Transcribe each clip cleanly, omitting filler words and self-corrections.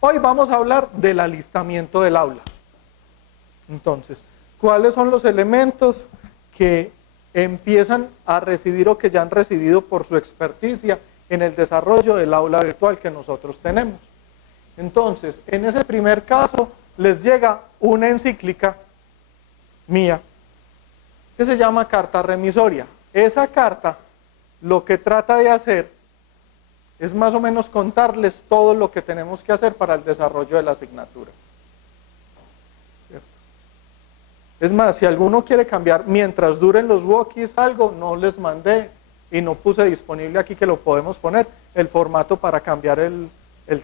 Hoy vamos a hablar del alistamiento del aula. Entonces, ¿cuáles son los elementos que empiezan a residir o que ya han residido por su experticia en el desarrollo del aula virtual que nosotros tenemos? Entonces, en ese primer caso, les llega una encíclica mía que se llama carta remisoria. Esa carta lo que trata de hacer es más o menos contarles todo lo que tenemos que hacer para el desarrollo de la asignatura. ¿Cierto? Es más, si alguno quiere cambiar mientras duren los walkies algo, no les mandé y no puse disponible aquí que lo podemos poner, el formato para cambiar el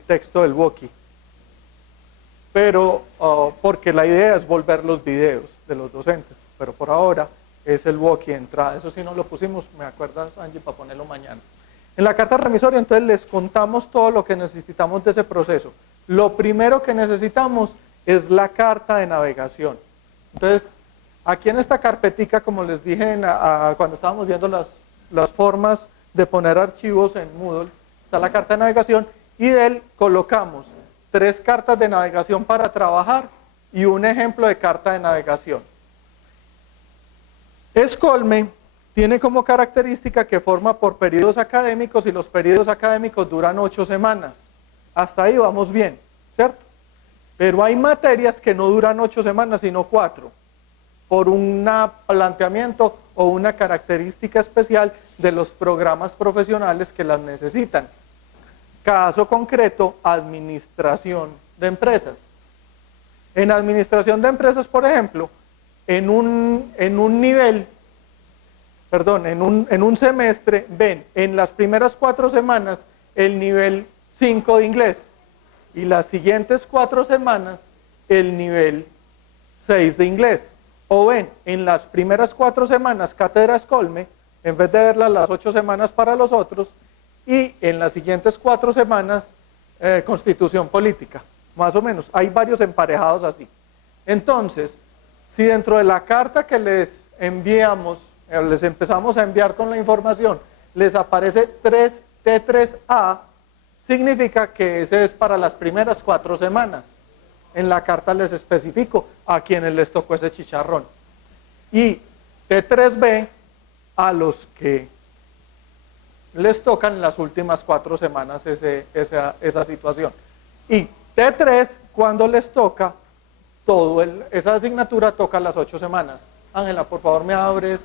texto del walkie. Pero, porque la idea es volver los videos de los docentes, pero por ahora es el walkie de entrada. Eso sí no lo pusimos, me acuerdas, Angie, para ponerlo mañana. En la carta remisoria, entonces, les contamos todo lo que necesitamos de ese proceso. Lo primero que necesitamos es la carta de navegación. Entonces, aquí en esta carpetica, como les dije cuando estábamos viendo las formas de poner archivos en Moodle, está la carta de navegación y de él colocamos 3 cartas de navegación para trabajar y un ejemplo de carta de navegación. Escolme tiene como característica que forma por periodos académicos y los periodos académicos duran 8 semanas. Hasta ahí vamos bien, ¿cierto? Pero hay materias que no duran 8 semanas, sino 4, por un planteamiento o una característica especial de los programas profesionales que las necesitan. Caso concreto, administración de empresas. En administración de empresas, por ejemplo, en un semestre ven en las primeras 4 semanas el nivel 5 de inglés y las siguientes 4 semanas el nivel 6 de inglés. O ven en las primeras 4 semanas cátedra Escolme, en vez de verlas las 8 semanas para los otros, y en las siguientes 4 semanas constitución política, más o menos. Hay varios emparejados así. Entonces, si dentro de la carta que les enviamos, les empezamos a enviar con la información, les aparece T3A, significa que ese es para las primeras 4 semanas. En la carta les especifico a quienes les tocó ese chicharrón. Y T3B a los que les tocan las últimas 4 semanas esa situación. Y T3, cuando les toca, esa asignatura toca las 8 semanas. Ángela, por favor, me abres.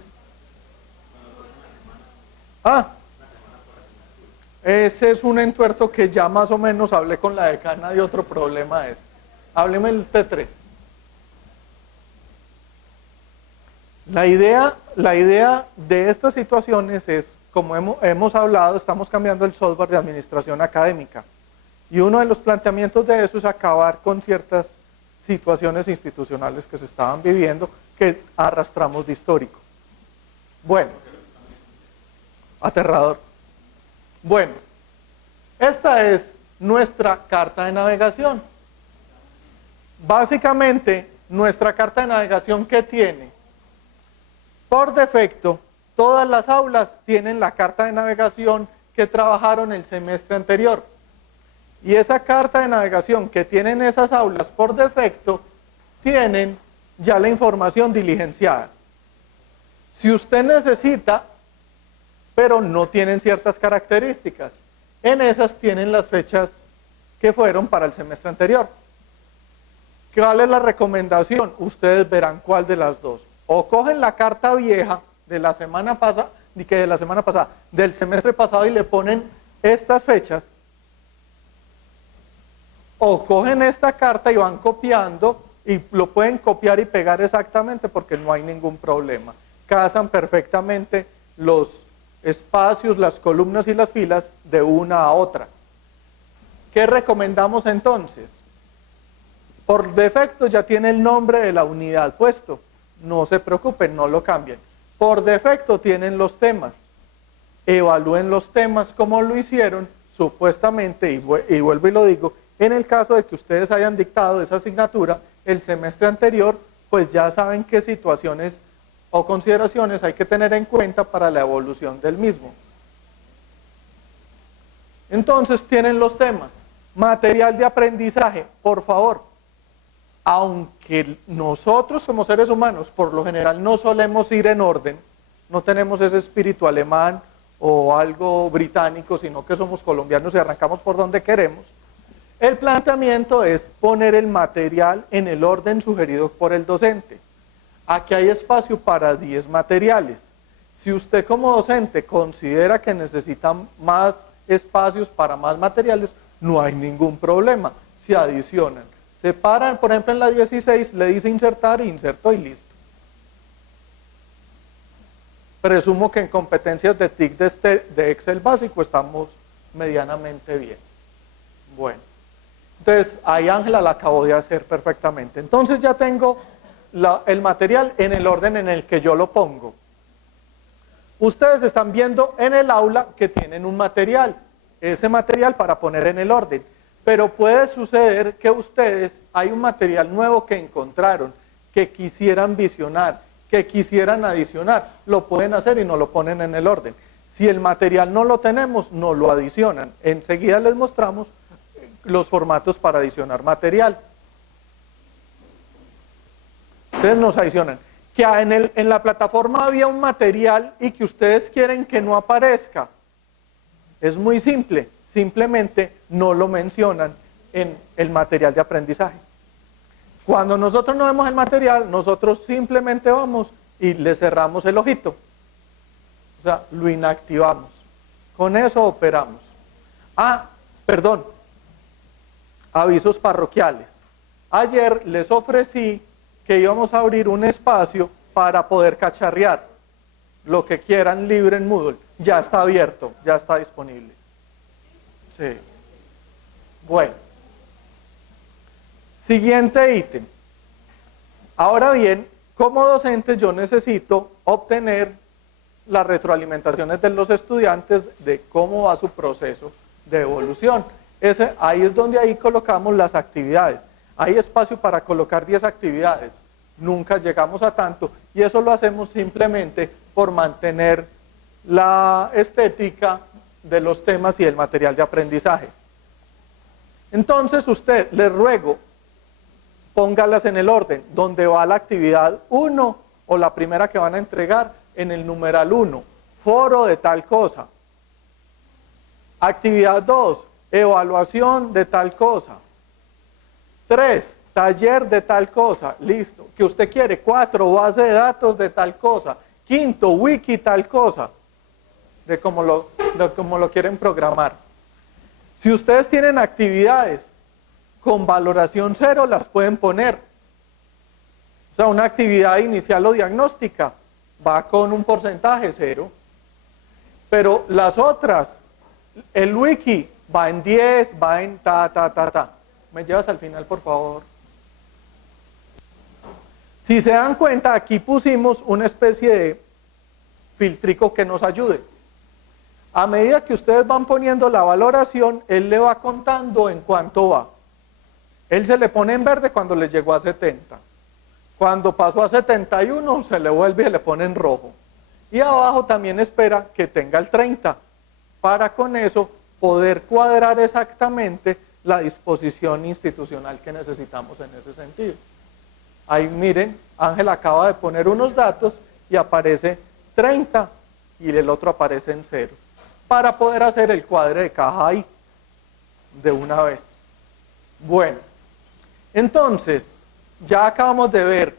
Ese es un entuerto que ya más o menos hablé con la decana de otro problema de eso. Hábleme el T3. La idea de estas situaciones es, como hemos hablado, estamos cambiando el software de administración académica. Y uno de los planteamientos de eso es acabar con ciertas situaciones institucionales que se estaban viviendo, que arrastramos de histórico. Bueno, aterrador. Bueno, esta es nuestra carta de navegación. Básicamente, nuestra carta de navegación, ¿qué tiene? Por defecto, todas las aulas tienen la carta de navegación que trabajaron el semestre anterior. Y esa carta de navegación que tienen esas aulas por defecto, tienen ya la información diligenciada. Si usted necesita, pero no tienen ciertas características, en esas tienen las fechas que fueron para el semestre anterior. ¿Cuál es la recomendación? Ustedes verán cuál de las dos. O cogen la carta vieja de la semana pasada, del semestre pasado y le ponen estas fechas, o cogen esta carta y van copiando y lo pueden copiar y pegar exactamente porque no hay ningún problema. Casan perfectamente los espacios, las columnas y las filas de una a otra. ¿Qué recomendamos entonces? Por defecto ya tiene el nombre de la unidad puesto. No se preocupen, no lo cambien. Por defecto tienen los temas. Evalúen los temas como lo hicieron, supuestamente, y vuelvo y lo digo, en el caso de que ustedes hayan dictado esa asignatura el semestre anterior, pues ya saben qué situaciones o consideraciones hay que tener en cuenta para la evolución del mismo. Entonces tienen los temas. Material de aprendizaje, por favor. Aunque nosotros como seres humanos, por lo general no solemos ir en orden, no tenemos ese espíritu alemán o algo británico, sino que somos colombianos y arrancamos por donde queremos. El planteamiento es poner el material en el orden sugerido por el docente. Aquí hay espacio para 10 materiales. Si usted como docente considera que necesita más espacios para más materiales, no hay ningún problema, se adicionan. Separan, por ejemplo en la 16 le dice insertar, inserto y listo. Presumo que en competencias de TIC de Excel básico estamos medianamente bien. Bueno, entonces ahí Ángela la acabó de hacer perfectamente. Entonces ya tengo el material en el orden en el que yo lo pongo. Ustedes están viendo en el aula que tienen un material, ese material para poner en el orden. Pero puede suceder que ustedes, hay un material nuevo que encontraron, que quisieran visionar, que quisieran adicionar, lo pueden hacer y no lo ponen en el orden. Si el material no lo tenemos, no lo adicionan. Enseguida les mostramos los formatos para adicionar material. Entonces nos adicionan. Que en la plataforma había un material y que ustedes quieren que no aparezca. Es muy simple, simplemente no lo mencionan en el material de aprendizaje. Cuando nosotros no vemos el material, nosotros simplemente vamos y le cerramos el ojito. O sea, lo inactivamos. Con eso operamos. Perdón. Avisos parroquiales. Ayer les ofrecí que íbamos a abrir un espacio para poder cacharrear lo que quieran libre en Moodle. Ya está abierto, ya está disponible. Sí. Bueno. Siguiente ítem. Ahora bien, como docente yo necesito obtener las retroalimentaciones de los estudiantes de cómo va su proceso de evolución. Ahí es donde ahí colocamos las actividades. Hay espacio para colocar 10 actividades. Nunca llegamos a tanto y eso lo hacemos simplemente por mantener la estética de los temas y el material de aprendizaje. Entonces usted, les ruego, póngalas en el orden, donde va la actividad 1 o la primera que van a entregar en el numeral 1, foro de tal cosa. Actividad 2, evaluación de tal cosa. 3, taller de tal cosa, listo. ¿Qué usted quiere? 4, base de datos de tal cosa. 5, wiki tal cosa. De cómo lo quieren programar. Si ustedes tienen actividades con valoración 0, las pueden poner. O sea, una actividad inicial o diagnóstica va con un porcentaje 0. Pero las otras, el wiki va en 10, va en ta. ¿Me llevas al final, por favor? Si se dan cuenta, aquí pusimos una especie de filtrico que nos ayude. A medida que ustedes van poniendo la valoración, él le va contando en cuánto va. Él se le pone en verde cuando le llegó a 70. Cuando pasó a 71, se le vuelve y le pone en rojo. Y abajo también espera que tenga el 30, para con eso poder cuadrar exactamente la disposición institucional que necesitamos en ese sentido. Ahí miren, Ángel acaba de poner unos datos y aparece 30 y el otro aparece en 0. Para poder hacer el cuadre de caja ahí, de una vez. Bueno, entonces, ya acabamos de ver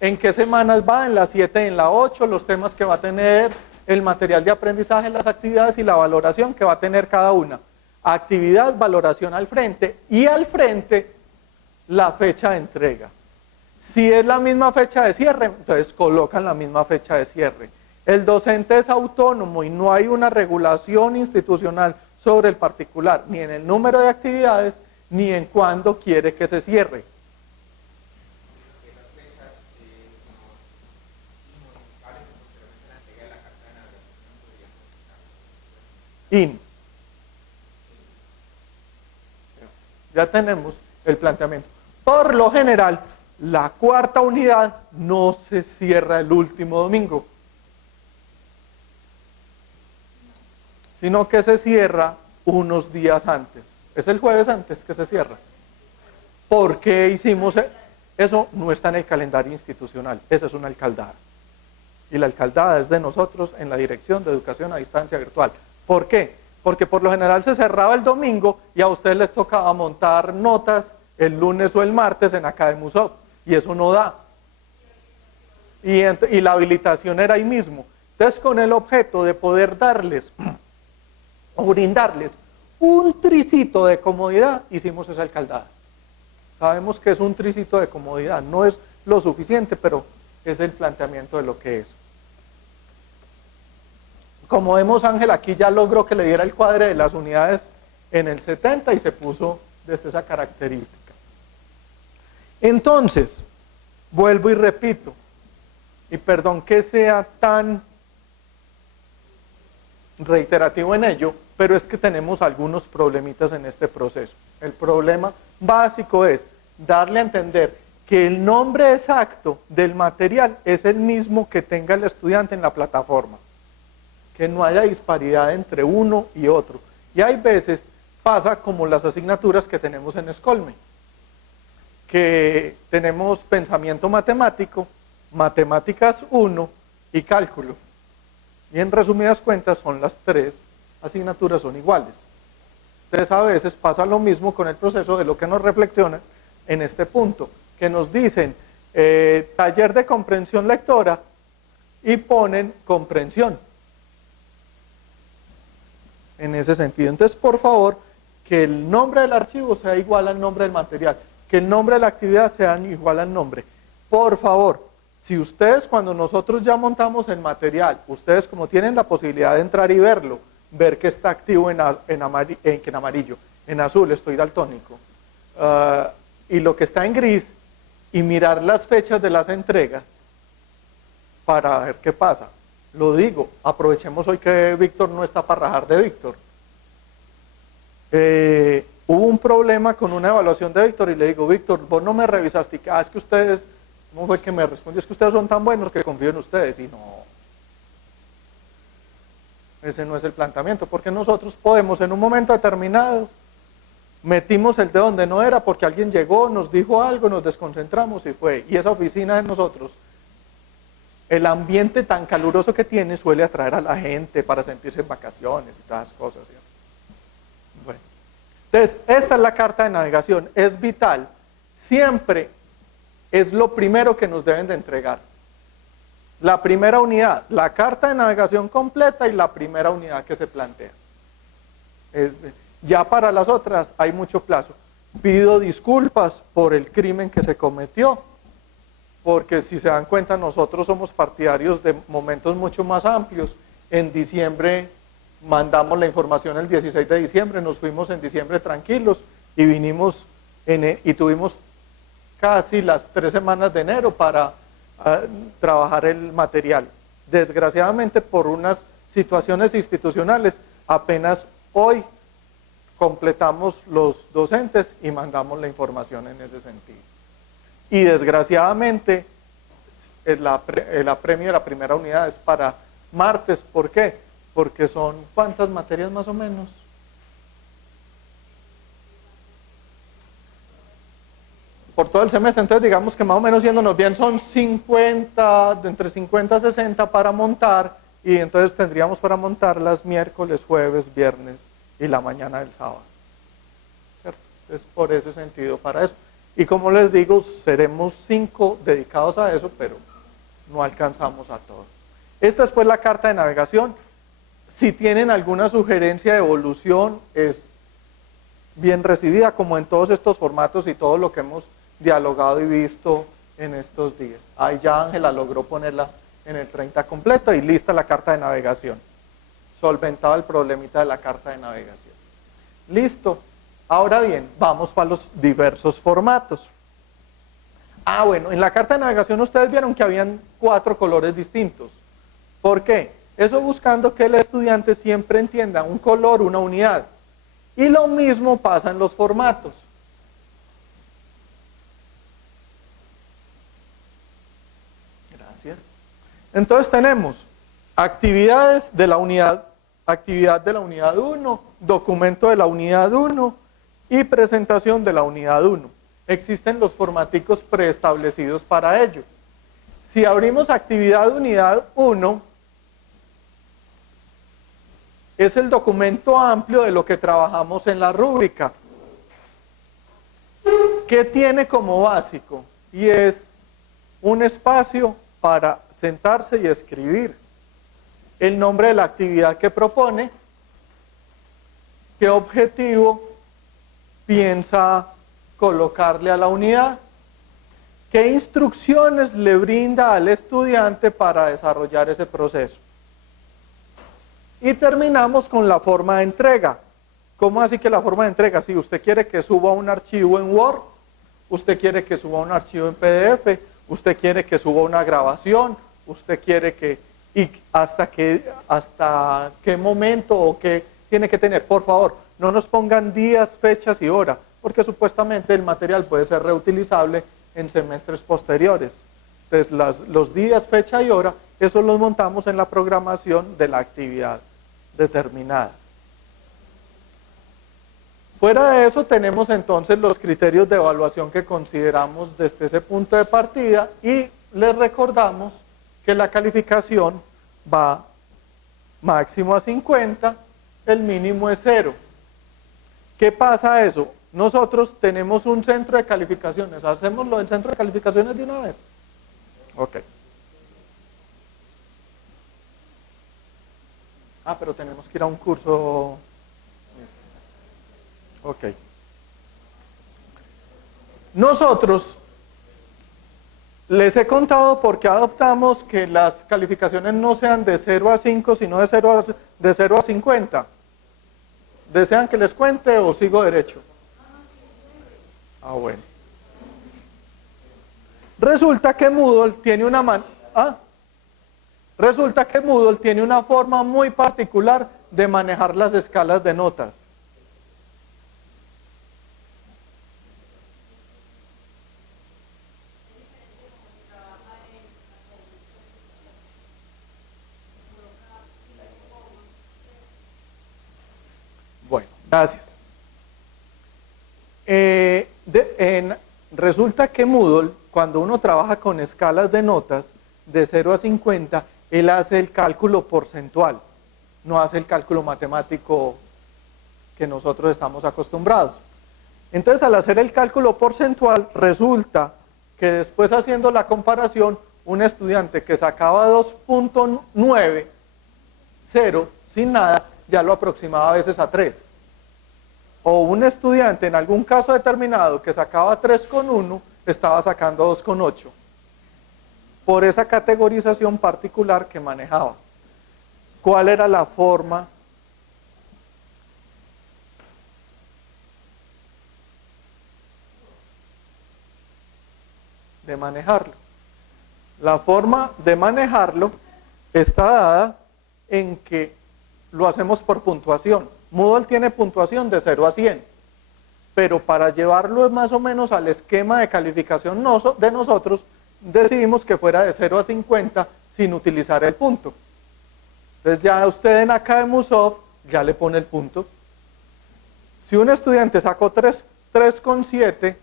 en qué semanas va, en la 7 y en la 8, los temas que va a tener, el material de aprendizaje, las actividades y la valoración que va a tener cada una. Actividad, valoración al frente y al frente la fecha de entrega. Si es la misma fecha de cierre, entonces colocan la misma fecha de cierre. El docente es autónomo y no hay una regulación institucional sobre el particular, ni en el número de actividades, ni en cuándo quiere que se cierre. Ya tenemos el planteamiento. Por lo general, la cuarta unidad no se cierra el último domingo, sino que se cierra unos días antes. Es el jueves antes que se cierra. ¿Por qué hicimos eso? No está en el calendario institucional, esa es una alcaldada. Y la alcaldada es de nosotros en la Dirección de Educación a Distancia Virtual. ¿Por qué? Porque por lo general se cerraba el domingo y a ustedes les tocaba montar notas el lunes o el martes en Academusoft, y eso no da. Y la habilitación era ahí mismo. Entonces, con el objeto de poder darles o brindarles un tricito de comodidad, hicimos esa alcaldada. Sabemos que es un tricito de comodidad, no es lo suficiente, pero es el planteamiento de lo que es. Como vemos, Ángel aquí ya logró que le diera el cuadre de las unidades en el 70 y se puso desde esa característica. Entonces, vuelvo y repito, y perdón que sea tan reiterativo en ello, pero es que tenemos algunos problemitas en este proceso. El problema básico es darle a entender que el nombre exacto del material es el mismo que tenga el estudiante en la plataforma, que no haya disparidad entre uno y otro. Y hay veces pasa como las asignaturas que tenemos en Escolme, que tenemos pensamiento matemático, matemáticas 1 y cálculo. Y en resumidas cuentas son las tres asignaturas son iguales. Entonces a veces pasa lo mismo con el proceso de lo que nos reflexiona en este punto, que nos dicen taller de comprensión lectora y ponen comprensión. En ese sentido. Entonces, por favor, que el nombre del archivo sea igual al nombre del material, que el nombre de la actividad sea igual al nombre. Por favor, si ustedes cuando nosotros ya montamos el material, ustedes como tienen la posibilidad de entrar y verlo, ver que está activo en amarillo, en azul, estoy daltónico, y lo que está en gris, y mirar las fechas de las entregas para ver qué pasa. Lo digo, aprovechemos hoy que Víctor no está para rajar de Víctor. Hubo un problema con una evaluación de Víctor y le digo, Víctor, vos no me revisaste, y es que ustedes, ¿cómo fue que me respondió? Es que ustedes son tan buenos que confío en ustedes, y no. Ese no es el planteamiento, porque nosotros podemos en un momento determinado, metimos el dedo donde no era porque alguien llegó, nos dijo algo, nos desconcentramos y fue. Y esa oficina de nosotros, el ambiente tan caluroso que tiene suele atraer a la gente para sentirse en vacaciones y todas esas cosas. ¿Sí? Bueno. Entonces, esta es la carta de navegación, es vital, siempre es lo primero que nos deben de entregar. La primera unidad, la carta de navegación completa y la primera unidad que se plantea. Ya para las otras hay mucho plazo. Pido disculpas por el crimen que se cometió, porque si se dan cuenta nosotros somos partidarios de momentos mucho más amplios. En diciembre mandamos la información el 16 de diciembre, nos fuimos en diciembre tranquilos y vinimos y tuvimos casi las 3 semanas de enero para trabajar el material. Desgraciadamente por unas situaciones institucionales apenas hoy completamos los docentes y mandamos la información en ese sentido. Y desgraciadamente el apremio de la primera unidad es para martes. ¿Por qué? Porque son ¿cuántas materias más o menos? Por todo el semestre, entonces digamos que más o menos yéndonos bien son 50, de entre 50 a 60 para montar, y entonces tendríamos para montarlas miércoles, jueves, viernes y la mañana del sábado. ¿Cierto? Es por ese sentido para eso. Y como les digo, seremos 5 dedicados a eso, pero no alcanzamos a todos. Esta es pues la carta de navegación. Si tienen alguna sugerencia de evolución, es bien recibida, como en todos estos formatos y todo lo que hemos dialogado y visto en estos días. Ahí ya Ángela logró ponerla en el 30 completa y lista la carta de navegación. Solventado el problemita de la carta de navegación. Listo. Ahora bien, vamos para los diversos formatos. Bueno, en la carta de navegación ustedes vieron que habían 4 colores distintos. ¿Por qué? Eso buscando que el estudiante siempre entienda un color, una unidad. Y lo mismo pasa en los formatos. Gracias. Entonces tenemos actividades de la unidad, actividad de la unidad 1, documento de la unidad 1, y presentación de la unidad 1. Existen los formaticos preestablecidos para ello. Si abrimos actividad unidad 1, es el documento amplio de lo que trabajamos en la rúbrica. ¿Qué tiene como básico? Y es un espacio para sentarse y escribir el nombre de la actividad que propone, qué objetivo piensa colocarle a la unidad, qué instrucciones le brinda al estudiante para desarrollar ese proceso. Y terminamos con la forma de entrega. ¿Cómo así que la forma de entrega? Si usted quiere que suba un archivo en Word, usted quiere que suba un archivo en PDF, usted quiere que suba una grabación, usted quiere que... ¿Y hasta qué momento o qué tiene que tener? Por favor, no nos pongan días, fechas y hora, porque supuestamente el material puede ser reutilizable en semestres posteriores. Entonces, los días, fecha y hora, eso los montamos en la programación de la actividad determinada. Fuera de eso, tenemos entonces los criterios de evaluación que consideramos desde ese punto de partida y les recordamos que la calificación va máximo a 50, el mínimo es 0. ¿Qué pasa eso? Nosotros tenemos un centro de calificaciones. ¿Hacemos lo del centro de calificaciones de una vez? Ok. Pero tenemos que ir a un curso. Ok. Nosotros les he contado por qué adoptamos que las calificaciones no sean de 0 a 5, sino de 0 a 50. ¿Desean que les cuente o sigo derecho? Bueno. Resulta que Moodle tiene una forma muy particular de manejar las escalas de notas. Bueno, gracias. Resulta que Moodle, cuando uno trabaja con escalas de notas de 0 a 50, él hace el cálculo porcentual, no hace el cálculo matemático que nosotros estamos acostumbrados. Entonces, al hacer el cálculo porcentual, resulta que después, haciendo la comparación, un estudiante que sacaba 2.9, 0, sin nada, ya lo aproximaba a veces a 3. O un estudiante en algún caso determinado que sacaba 3,1, estaba sacando 2,8. Por esa categorización particular que manejaba. ¿Cuál era la forma? De manejarlo. La forma de manejarlo está dada en que lo hacemos por puntuación. Moodle tiene puntuación de 0 a 100, pero para llevarlo más o menos al esquema de calificación de nosotros, decidimos que fuera de 0 a 50 sin utilizar el punto. Entonces ya usted en Academusoft ya le pone el punto. Si un estudiante sacó 3,7,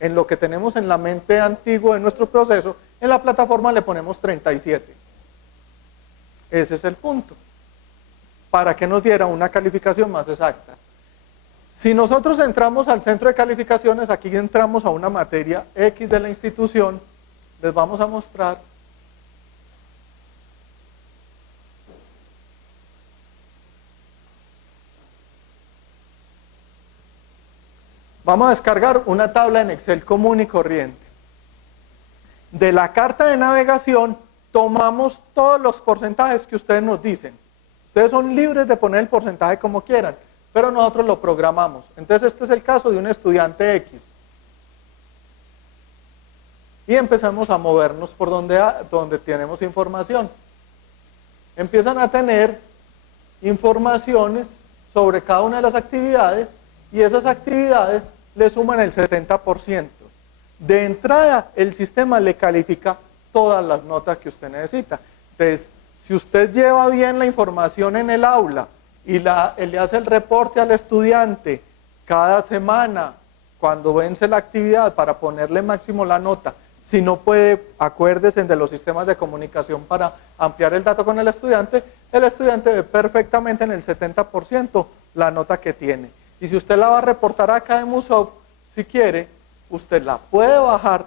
en lo que tenemos en la mente antiguo de nuestro proceso, en la plataforma le ponemos 37. Ese es el punto, para que nos diera una calificación más exacta. Si nosotros entramos al centro de calificaciones, aquí entramos a una materia X de la institución, les vamos a mostrar. Vamos a descargar una tabla en Excel común y corriente. De la carta de navegación tomamos todos los porcentajes que ustedes nos dicen. Ustedes son libres de poner el porcentaje como quieran, pero nosotros lo programamos. Entonces este es el caso de un estudiante X. Y empezamos a movernos por donde tenemos información. Empiezan a tener informaciones sobre cada una de las actividades y esas actividades le suman el 70%. De entrada, el sistema le califica todas las notas que usted necesita. Entonces, si usted lleva bien la información en el aula y le hace el reporte al estudiante cada semana, cuando vence la actividad, para ponerle máximo la nota. Si no puede, acuérdese de los sistemas de comunicación para ampliar el dato con el estudiante ve perfectamente en el 70% la nota que tiene. Y si usted la va a reportar a Academia, si quiere, usted la puede bajar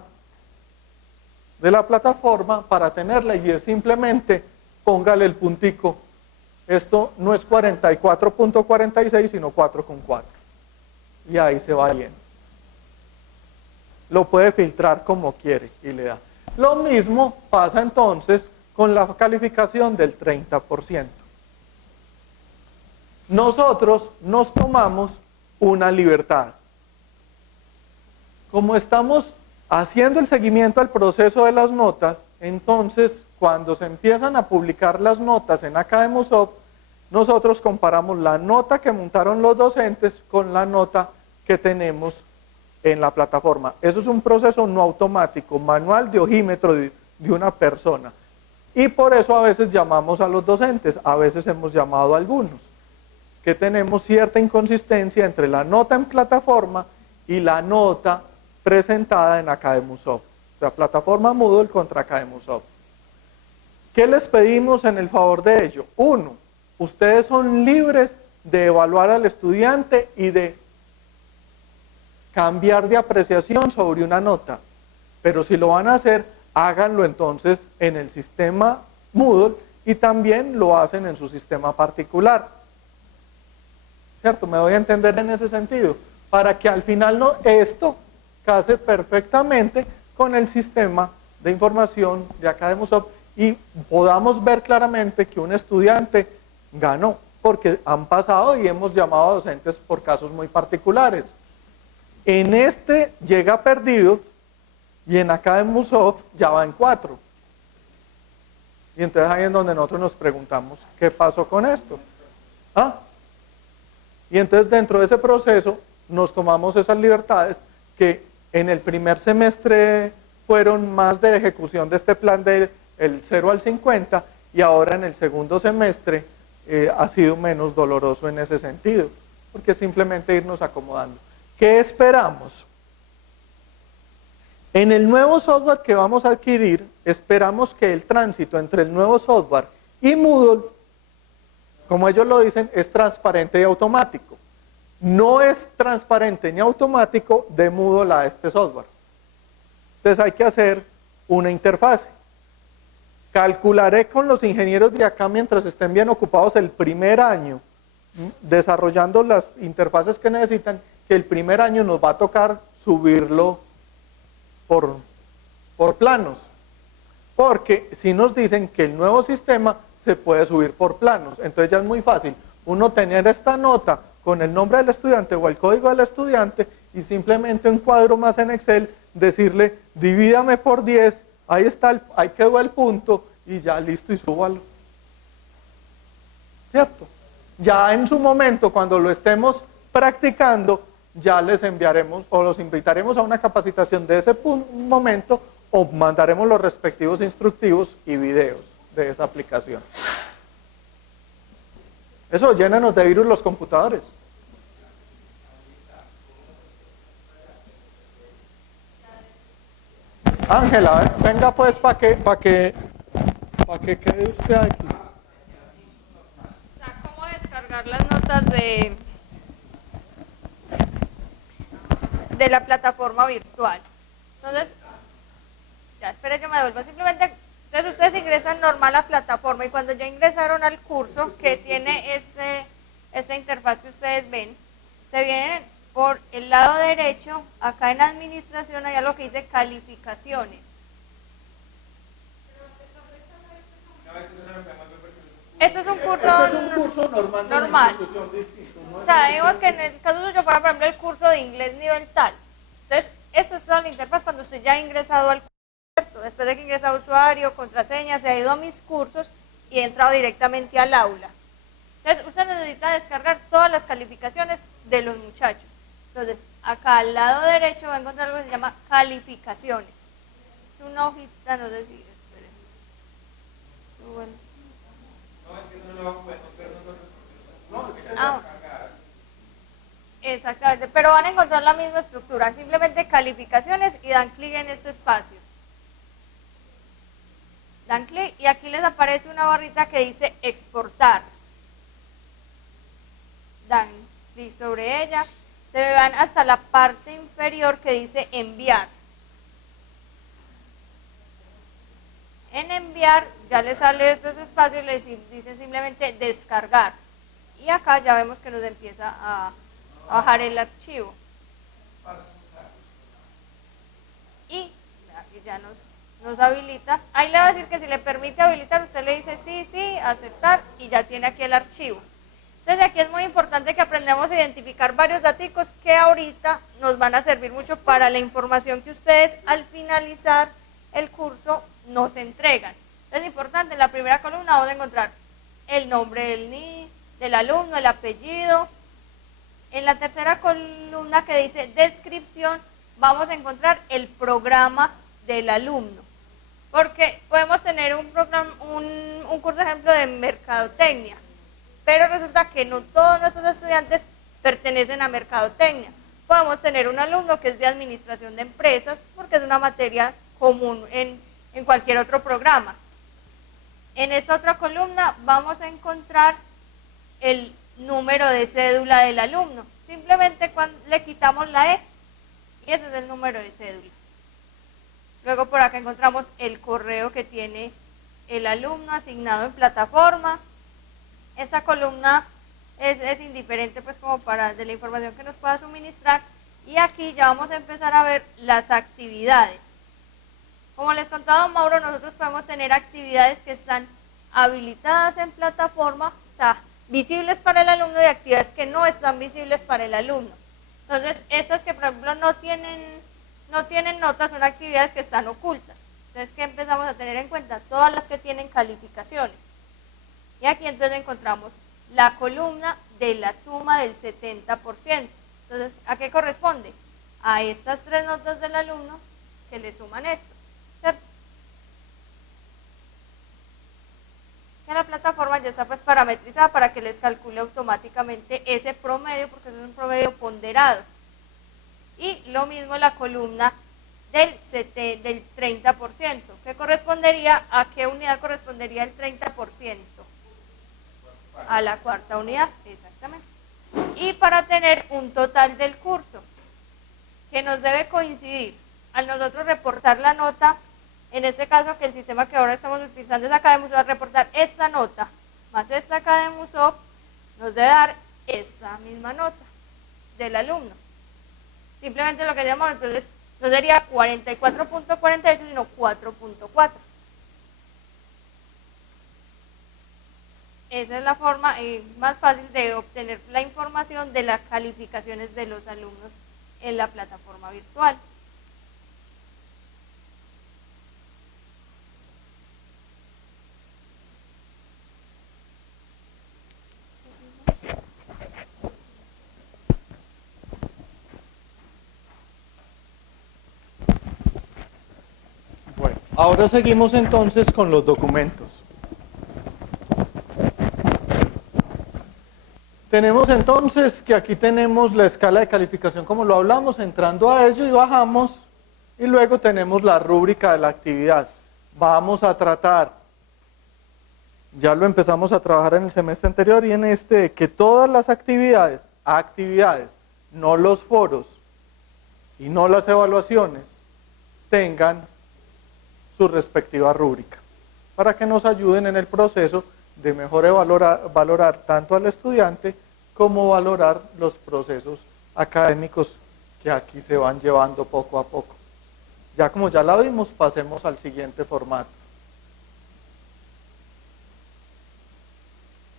de la plataforma para tenerla y es simplemente póngale el puntico. Esto no es 44.46, sino 4,4. Y ahí se va bien. Lo puede filtrar como quiere y le da. Lo mismo pasa entonces con la calificación del 30%. Nosotros nos tomamos una libertad. Como estamos haciendo el seguimiento al proceso de las notas, entonces cuando se empiezan a publicar las notas en Academia, nosotros comparamos la nota que montaron los docentes con la nota que tenemos en la plataforma. Eso es un proceso no automático, manual de ojímetro de una persona. Y por eso a veces llamamos a los docentes, a veces hemos llamado a algunos, que tenemos cierta inconsistencia entre la nota en plataforma y la nota presentada en Academia. O sea, plataforma Moodle contra Academia. ¿Qué les pedimos en el favor de ello? Uno, ustedes son libres de evaluar al estudiante y de cambiar de apreciación sobre una nota, pero si lo van a hacer, háganlo entonces en el sistema Moodle y también lo hacen en su sistema particular. ¿Cierto? ¿Me voy a entender en ese sentido? Para que al final esto case perfectamente con el sistema de información de Academia y podamos ver claramente que un estudiante ganó, porque han pasado y hemos llamado a docentes por casos muy particulares. En este llega perdido y en Academia ya va en 4. Y entonces ahí es donde nosotros nos preguntamos, ¿qué pasó con esto? ¿Ah? Y entonces dentro de ese proceso nos tomamos esas libertades que en el primer semestre fueron más de ejecución de este plan del 0 al 50 y ahora en el segundo semestre ha sido menos doloroso en ese sentido, porque es simplemente irnos acomodando. ¿Qué esperamos? En el nuevo software que vamos a adquirir, esperamos que el tránsito entre el nuevo software y Moodle, como ellos lo dicen, es transparente y automático. No es transparente ni automático de Moodle a este software. Entonces hay que hacer una interfase. Calcularé con los ingenieros de acá mientras estén bien ocupados el primer año desarrollando las interfaces que necesitan, que el primer año nos va a tocar subirlo por planos, porque si nos dicen que el nuevo sistema se puede subir por planos, entonces ya es muy fácil uno tener esta nota con el nombre del estudiante o el código del estudiante y simplemente un cuadro más en Excel decirle divídame por 10, ahí está, ahí quedó el punto y ya listo y súbalo, ¿cierto? Ya en su momento cuando lo estemos practicando ya les enviaremos o los invitaremos a una capacitación de ese momento o mandaremos los respectivos instructivos y videos de esa aplicación. Eso, llénanos de virus los computadores. Ángela, venga pues para que quede usted aquí. ¿Cómo descargar las notas de la plataforma virtual? Entonces, ya espere que me devuelva. Simplemente, entonces ustedes ingresan normal a la plataforma y cuando ya ingresaron al curso que tiene esta interfaz que ustedes ven, se vienen por el lado derecho, acá en administración hay algo que dice calificaciones. Esto es un curso normal. O sea, digamos que en el caso suyo, por ejemplo, el curso de inglés nivel tal. Entonces, esa es toda la interfaz cuando usted ya ha ingresado al curso. Después de que ingresa usuario, contraseña, se ha ido a mis cursos y ha entrado directamente al aula. Entonces, usted necesita descargar todas las calificaciones de los muchachos. Entonces, acá al lado derecho va a encontrar algo que se llama calificaciones. Es una hojita, no sé si... Esperen. Bueno. Exactamente, pero van a encontrar la misma estructura, simplemente calificaciones y dan clic en este espacio. Dan clic y aquí les aparece una barrita que dice exportar. Dan clic sobre ella, se van hasta la parte inferior que dice enviar. En enviar ya les sale estos espacios y les dice simplemente descargar. Y acá ya vemos que nos empieza a bajar el archivo. Y aquí ya nos habilita. Ahí le va a decir que si le permite habilitar, usted le dice sí, sí, aceptar y ya tiene aquí el archivo. Entonces aquí es muy importante que aprendamos a identificar varios datos que ahorita nos van a servir mucho para la información que ustedes al finalizar el curso nos entregan. Entonces es importante, en la primera columna vamos a encontrar el nombre del alumno, el apellido. En la tercera columna que dice descripción vamos a encontrar el programa del alumno. Porque podemos tener un curso ejemplo de mercadotecnia, pero resulta que no todos nuestros estudiantes pertenecen a mercadotecnia. Podemos tener un alumno que es de administración de empresas, porque es una materia común en cualquier otro programa. En esta otra columna vamos a encontrar el número de cédula del alumno. Simplemente cuando le quitamos la E y ese es el número de cédula. Luego por acá encontramos el correo que tiene el alumno asignado en plataforma. Esa columna es indiferente pues como de la información que nos pueda suministrar. Y aquí ya vamos a empezar a ver las actividades. Como les contaba Mauro, nosotros podemos tener actividades que están habilitadas en plataforma, o sea, visibles para el alumno, y actividades que no están visibles para el alumno. Entonces, estas que por ejemplo no tienen notas son actividades que están ocultas. Entonces, ¿qué empezamos a tener en cuenta? Todas las que tienen calificaciones. Y aquí entonces encontramos la columna de la suma del 70%. Entonces, ¿a qué corresponde? A estas 3 notas del alumno que le suman esto, ¿cierto? Que la plataforma ya está pues parametrizada para que les calcule automáticamente ese promedio, porque es un promedio ponderado. Y lo mismo la columna del 30%, que correspondería a qué unidad correspondería el 30%. A la cuarta unidad, exactamente. Y para tener un total del curso, que nos debe coincidir, al nosotros reportar la nota, en este caso que el sistema que ahora estamos utilizando es Academus, va a reportar esta nota, más esta Academus Op, nos debe dar esta misma nota del alumno. Simplemente lo que llamamos, entonces, no sería 44.48, sino 4.4. Esa es la forma más fácil de obtener la información de las calificaciones de los alumnos en la plataforma virtual. Bueno, ahora seguimos entonces con los documentos. Tenemos entonces que aquí tenemos la escala de calificación como lo hablamos, entrando a ello y bajamos, y luego tenemos la rúbrica de la actividad. Vamos a tratar, ya lo empezamos a trabajar en el semestre anterior y en este, que todas las actividades, no los foros y no las evaluaciones, tengan su respectiva rúbrica, para que nos ayuden en el proceso de mejor valorar tanto al estudiante como valorar los procesos académicos que aquí se van llevando poco a poco. Ya como ya la vimos, pasemos al siguiente formato.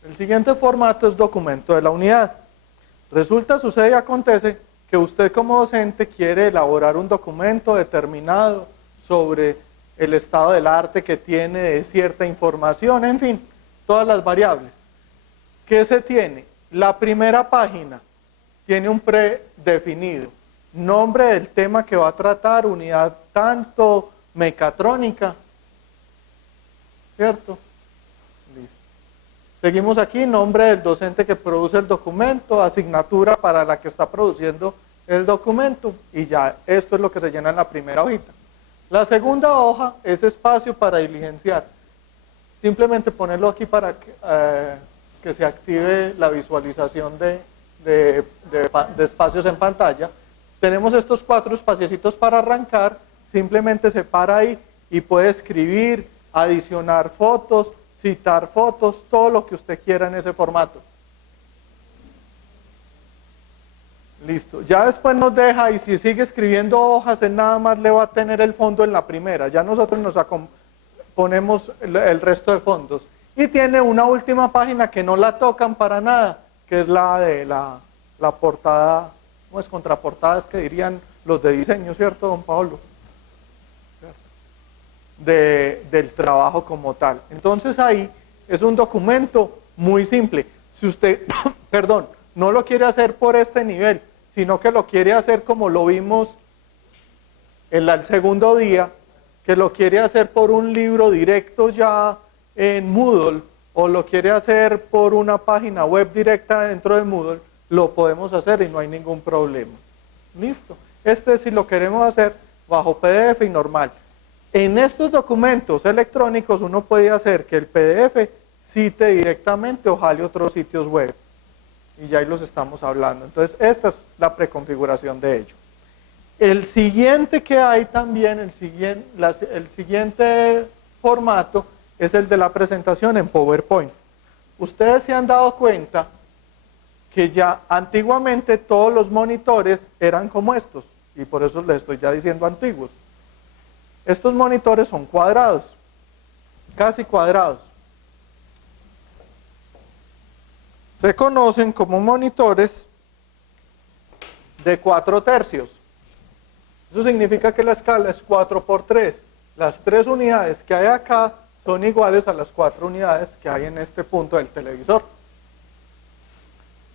El siguiente formato es documento de la unidad. Resulta, sucede y acontece que usted como docente quiere elaborar un documento determinado sobre el estado del arte que tiene de cierta información, en fin, todas las variables. ¿Qué se tiene? La primera página tiene un predefinido, nombre del tema que va a tratar, unidad tanto, mecatrónica, ¿cierto? Listo. Seguimos aquí, nombre del docente que produce el documento, asignatura para la que está produciendo el documento, y ya esto es lo que se llena en la primera hojita. La segunda hoja es espacio para diligenciar. Simplemente ponerlo aquí para que se active la visualización de espacios en pantalla. Tenemos estos 4 espaciecitos para arrancar, simplemente se para ahí y puede escribir, adicionar fotos, citar fotos, todo lo que usted quiera en ese formato. Listo, ya después nos deja, y si sigue escribiendo hojas, él nada más le va a tener el fondo en la primera, ya nosotros nos ponemos el resto de fondos. Y tiene una última página que no la tocan para nada, que es la de la portada, no es contraportada, es que dirían los de diseño, ¿cierto, don Pablo? Del trabajo como tal. Entonces ahí es un documento muy simple. Si usted, perdón, no lo quiere hacer por este nivel, sino que lo quiere hacer como lo vimos el segundo día, que lo quiere hacer por un libro directo ya en Moodle, o lo quiere hacer por una página web directa dentro de Moodle, lo podemos hacer y no hay ningún problema. Listo. Si lo queremos hacer bajo PDF y normal. En estos documentos electrónicos uno puede hacer que el PDF cite directamente o jale otros sitios web. Y ya ahí los estamos hablando. Entonces esta es la preconfiguración de ello. El siguiente que hay también, el siguiente formato es el de la presentación en PowerPoint. Ustedes se han dado cuenta que ya antiguamente todos los monitores eran como estos, y por eso les estoy ya diciendo antiguos. Estos monitores son cuadrados, casi cuadrados. Se conocen como monitores de 4/3. Eso significa que la escala es 4×3. Las 3 unidades que hay acá son iguales a las 4 unidades que hay en este punto del televisor.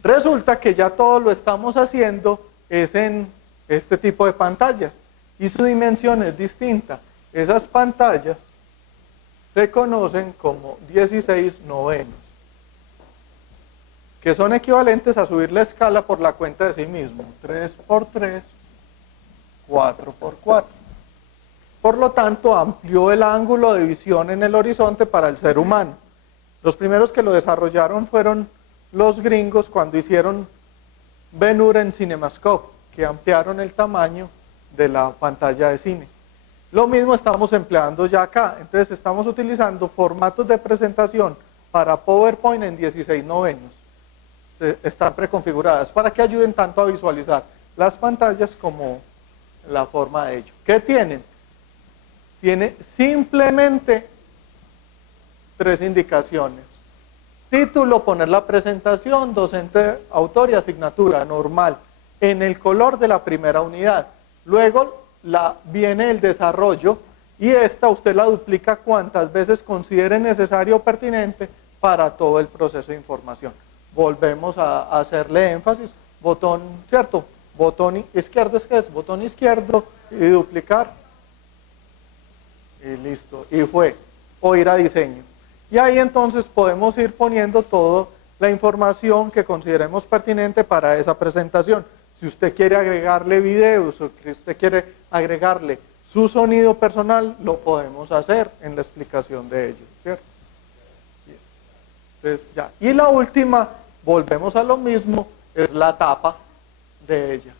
Resulta que ya todo lo estamos haciendo es en este tipo de pantallas y su dimensión es distinta. Esas pantallas se conocen como 16/9, que son equivalentes a subir la escala por la cuenta de sí mismo, 3×3, 4×4. Por lo tanto, amplió el ángulo de visión en el horizonte para el ser humano. Los primeros que lo desarrollaron fueron los gringos cuando hicieron Ben-Hur en CinemaScope, que ampliaron el tamaño de la pantalla de cine. Lo mismo estamos empleando ya acá. Entonces estamos utilizando formatos de presentación para PowerPoint en 16/9. Están preconfiguradas para que ayuden tanto a visualizar las pantallas como la forma de ello. ¿Qué tienen? Tiene simplemente 3 indicaciones. Título, poner la presentación, docente, autor y asignatura, normal, en el color de la primera unidad. Luego viene el desarrollo y esta usted la duplica cuantas veces considere necesario o pertinente para todo el proceso de información. Volvemos a hacerle énfasis, botón, ¿cierto? Botón izquierdo botón izquierdo y duplicar. Y listo, y fue, o ir a diseño. Y ahí entonces podemos ir poniendo toda la información que consideremos pertinente para esa presentación. Si usted quiere agregarle videos o si usted quiere agregarle su sonido personal, lo podemos hacer en la explicación de ello, ¿cierto? Entonces ya. Y la última, volvemos a lo mismo, es la tapa de ella.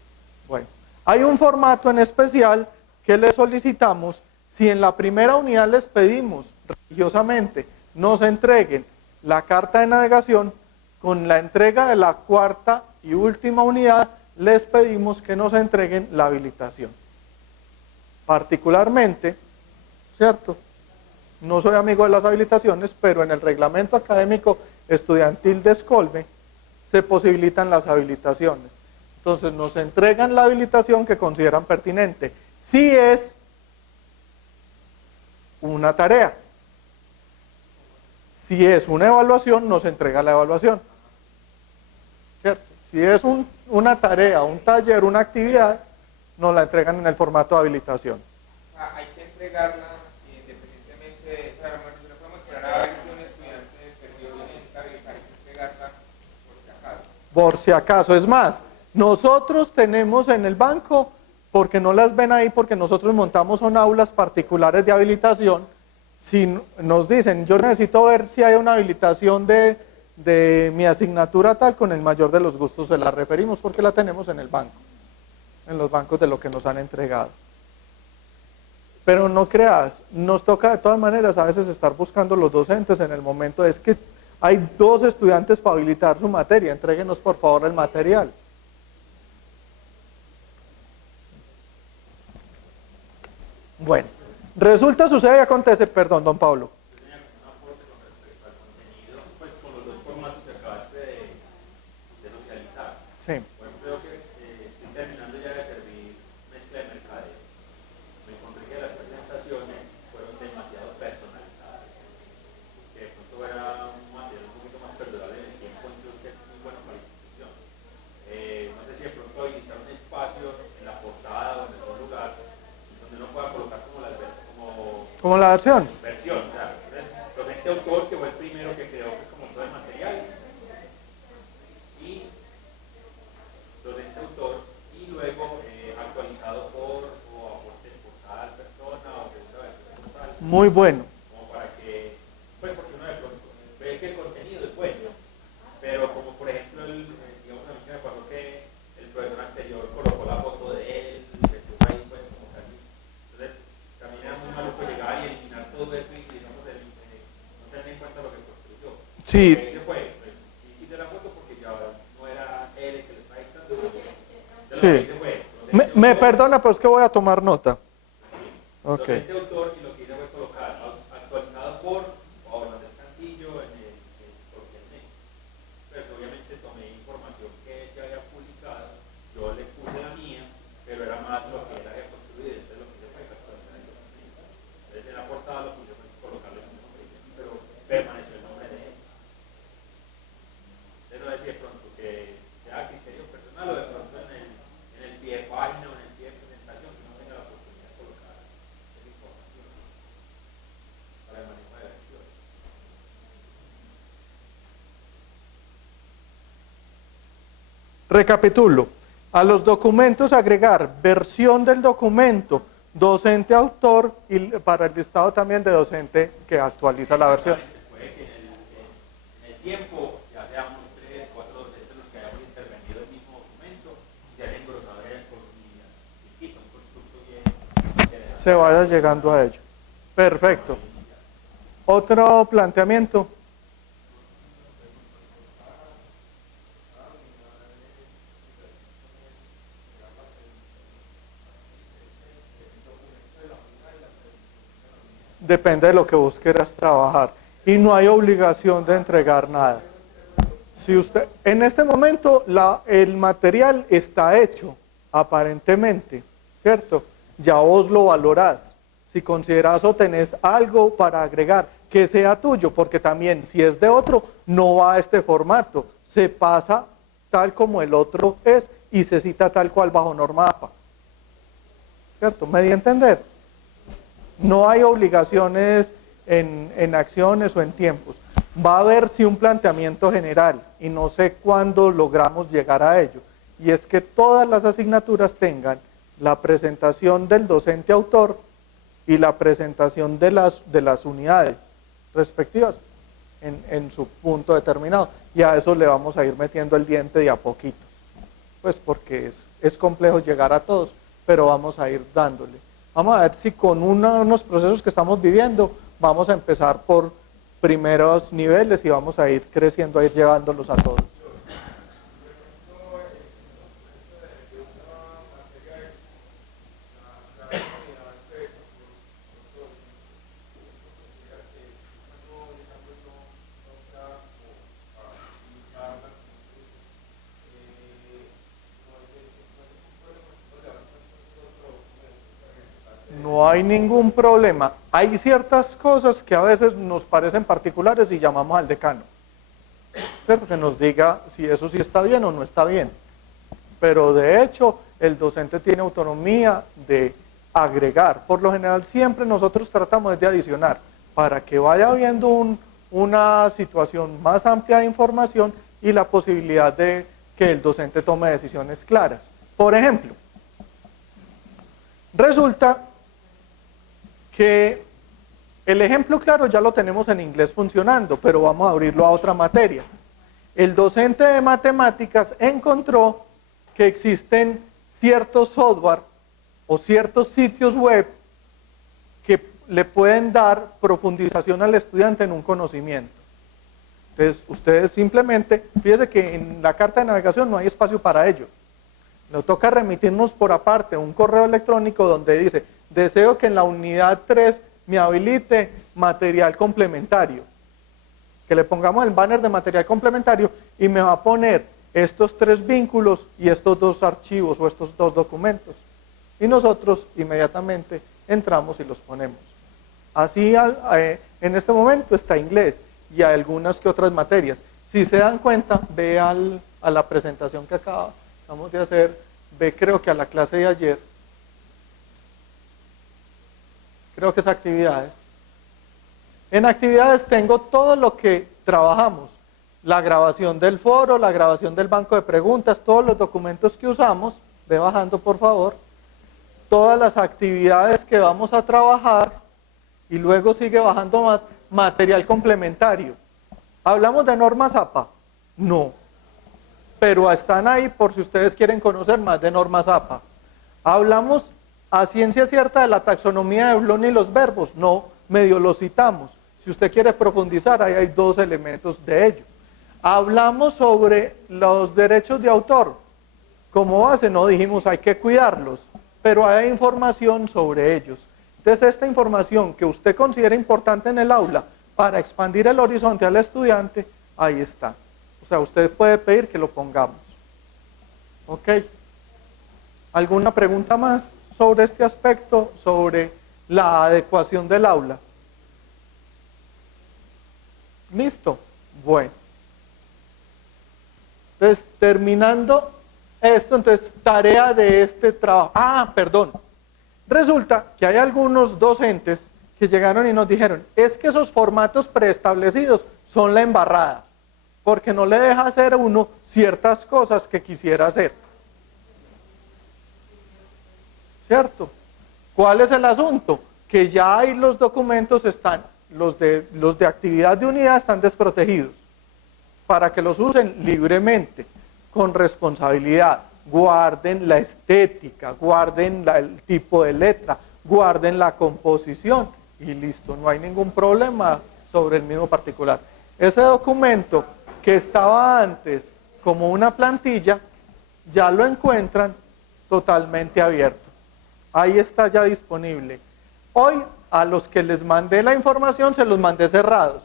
Bueno, hay un formato en especial que le solicitamos. Si en la primera unidad les pedimos religiosamente nos entreguen la carta de navegación, con la entrega de la cuarta y última unidad les pedimos que nos entreguen la habilitación. Particularmente, ¿cierto? No soy amigo de las habilitaciones, pero en el reglamento académico estudiantil de Escolme se posibilitan las habilitaciones. Entonces nos entregan la habilitación que consideran pertinente. Si es una tarea. Si es una evaluación, nos entrega la evaluación. ¿Cierto? Si es una tarea, un taller, una actividad, nos la entregan en el formato de habilitación. Hay que entregarla independientemente de esa, no podemos esperar a ver si un estudiante perdió bien esta habilitación. por si acaso. Es más, nosotros tenemos en el banco, porque no las ven ahí, porque nosotros montamos son aulas particulares de habilitación. Si nos dicen, yo necesito ver si hay una habilitación de mi asignatura tal, con el mayor de los gustos se la referimos, porque la tenemos en el banco, en los bancos de lo que nos han entregado. Pero no creas, nos toca de todas maneras a veces estar buscando los docentes en el momento, es que hay 2 estudiantes para habilitar su materia, entréguenos por favor el material. Bueno, resulta, sucede y acontece, perdón, don Pablo. Sí. Por ejemplo, que estoy terminando ya de servir mezcla de mercadeo. Me encontré que las presentaciones fueron demasiado personalizadas. Que de pronto era un material un poquito más perdurable en el tiempo, entonces que es muy bueno para la institución. No sé si de pronto habilitar un espacio en la portada o en algún lugar donde uno pueda colocar como como la versión. Versión, o sea, entonces, docente autor que fue el primero que creó pues, como todo el material. Y docente autor y luego actualizado por o aporte por tal persona o segunda versión por tal. Muy bueno. Como para que, pues porque uno de pronto ve que el contenido es bueno, pero como por ejemplo, digamos a mí que me pasó que el profesor anterior colocó la foto de él, se puso ahí pues como casi. Entonces también era muy maluco llegar y eliminar todo eso y digamos no tener en cuenta lo que construyó. Sí. Sí. Me perdona, pero es que voy a tomar nota. Ok. Docente autor y lo que hice fue colocar actualizado por Juan Andrés Cantillo en el net. Pues obviamente tomé información que ya había publicado, yo le puse la mía, pero era más lo que él había construido, entonces lo que hice fue actualizar el contenido. Entonces en la portada lo que hice fue colocarle el nombre, pero permaneció el nombre de él. Entonces no es de pronto que sea criterio personal o de pronto en el pie de página o en el pie de presentación que no tenga la oportunidad de colocar esa información para el manejo de versiones. Recapitulo. A los documentos agregar versión del documento, docente autor y para el listado también de docente que actualiza la versión. Puede que en el tiempo ya seamos 3, 4 docentes los que hayamos intervenido el mismo documento y se haya engrosado un constructo bien. Se vaya llegando a ello. Perfecto. Otro planteamiento. Depende de lo que vos quieras trabajar y no hay obligación de entregar nada. Si usted, en este momento el material está hecho, aparentemente, ¿cierto? Ya vos lo valorás. Si considerás o tenés algo para agregar que sea tuyo, porque también si es de otro, no va a este formato, se pasa tal como el otro es y se cita tal cual bajo norma APA. ¿Cierto? ¿Me di a entender? No hay obligaciones en acciones o en tiempos. Va a haber sí un planteamiento general y no sé cuándo logramos llegar a ello. Y es que todas las asignaturas tengan la presentación del docente autor y la presentación de las unidades respectivas en su punto determinado. Y a eso le vamos a ir metiendo el diente de a poquitos. Pues porque es complejo llegar a todos, pero vamos a ir dándole. Vamos a ver si con unos procesos que estamos viviendo, vamos a empezar por primeros niveles y vamos a ir creciendo, a ir llevándolos a todos. No hay ningún problema. Hay ciertas cosas que a veces nos parecen particulares y llamamos al decano, ¿cierto? Que nos diga si eso sí está bien o no está bien. Pero de hecho, el docente tiene autonomía de agregar. Por lo general, siempre nosotros tratamos de adicionar para que vaya habiendo una situación más amplia de información y la posibilidad de que el docente tome decisiones claras. Por ejemplo, resulta que el ejemplo claro ya lo tenemos en inglés funcionando, pero vamos a abrirlo a otra materia. El docente de matemáticas encontró que existen ciertos software o ciertos sitios web que le pueden dar profundización al estudiante en un conocimiento. Entonces, ustedes simplemente, fíjense que en la carta de navegación no hay espacio para ello. Nos toca remitirnos por aparte un correo electrónico donde dice, deseo que en la unidad 3 me habilite material complementario. Que le pongamos el banner de material complementario y me va a poner estos 3 vínculos y estos 2 archivos o estos 2 documentos. Y nosotros inmediatamente entramos y los ponemos. Así en este momento está inglés y algunas que otras materias. Si se dan cuenta, ve a la presentación que acabamos de hacer, ve creo que a la clase de ayer, creo que es actividades. En actividades tengo todo lo que trabajamos, la grabación del foro, la grabación del banco de preguntas, todos los documentos que usamos, ve bajando por favor, todas las actividades que vamos a trabajar y luego sigue bajando más material complementario. ¿Hablamos de normas APA? No, pero están ahí por si ustedes quieren conocer más de normas APA. ¿Hablamos a ciencia cierta de la taxonomía de Bloom y los verbos? No, medio lo citamos. Si usted quiere profundizar, ahí hay 2 elementos de ello. Hablamos sobre los derechos de autor. Como base no dijimos hay que cuidarlos, pero hay información sobre ellos. Entonces esta información que usted considera importante en el aula para expandir el horizonte al estudiante, ahí está. O sea, usted puede pedir que lo pongamos. ¿Ok? ¿Alguna pregunta más sobre este aspecto, sobre la adecuación del aula? ¿Listo? Bueno. Entonces, terminando esto, entonces, tarea de este trabajo. Perdón. Resulta que hay algunos docentes que llegaron y nos dijeron, es que esos formatos preestablecidos son la embarrada, porque no le deja hacer a uno ciertas cosas que quisiera hacer. ¿Cierto? ¿Cuál es el asunto? Que ya ahí los documentos están, los de actividad de unidad están desprotegidos, para que los usen libremente, con responsabilidad. Guarden la estética, guarden el tipo de letra, guarden la composición y listo, no hay ningún problema sobre el mismo particular. Ese documento que estaba antes como una plantilla, ya lo encuentran totalmente abierto. Ahí está ya disponible. Hoy a los que les mandé la información se los mandé cerrados,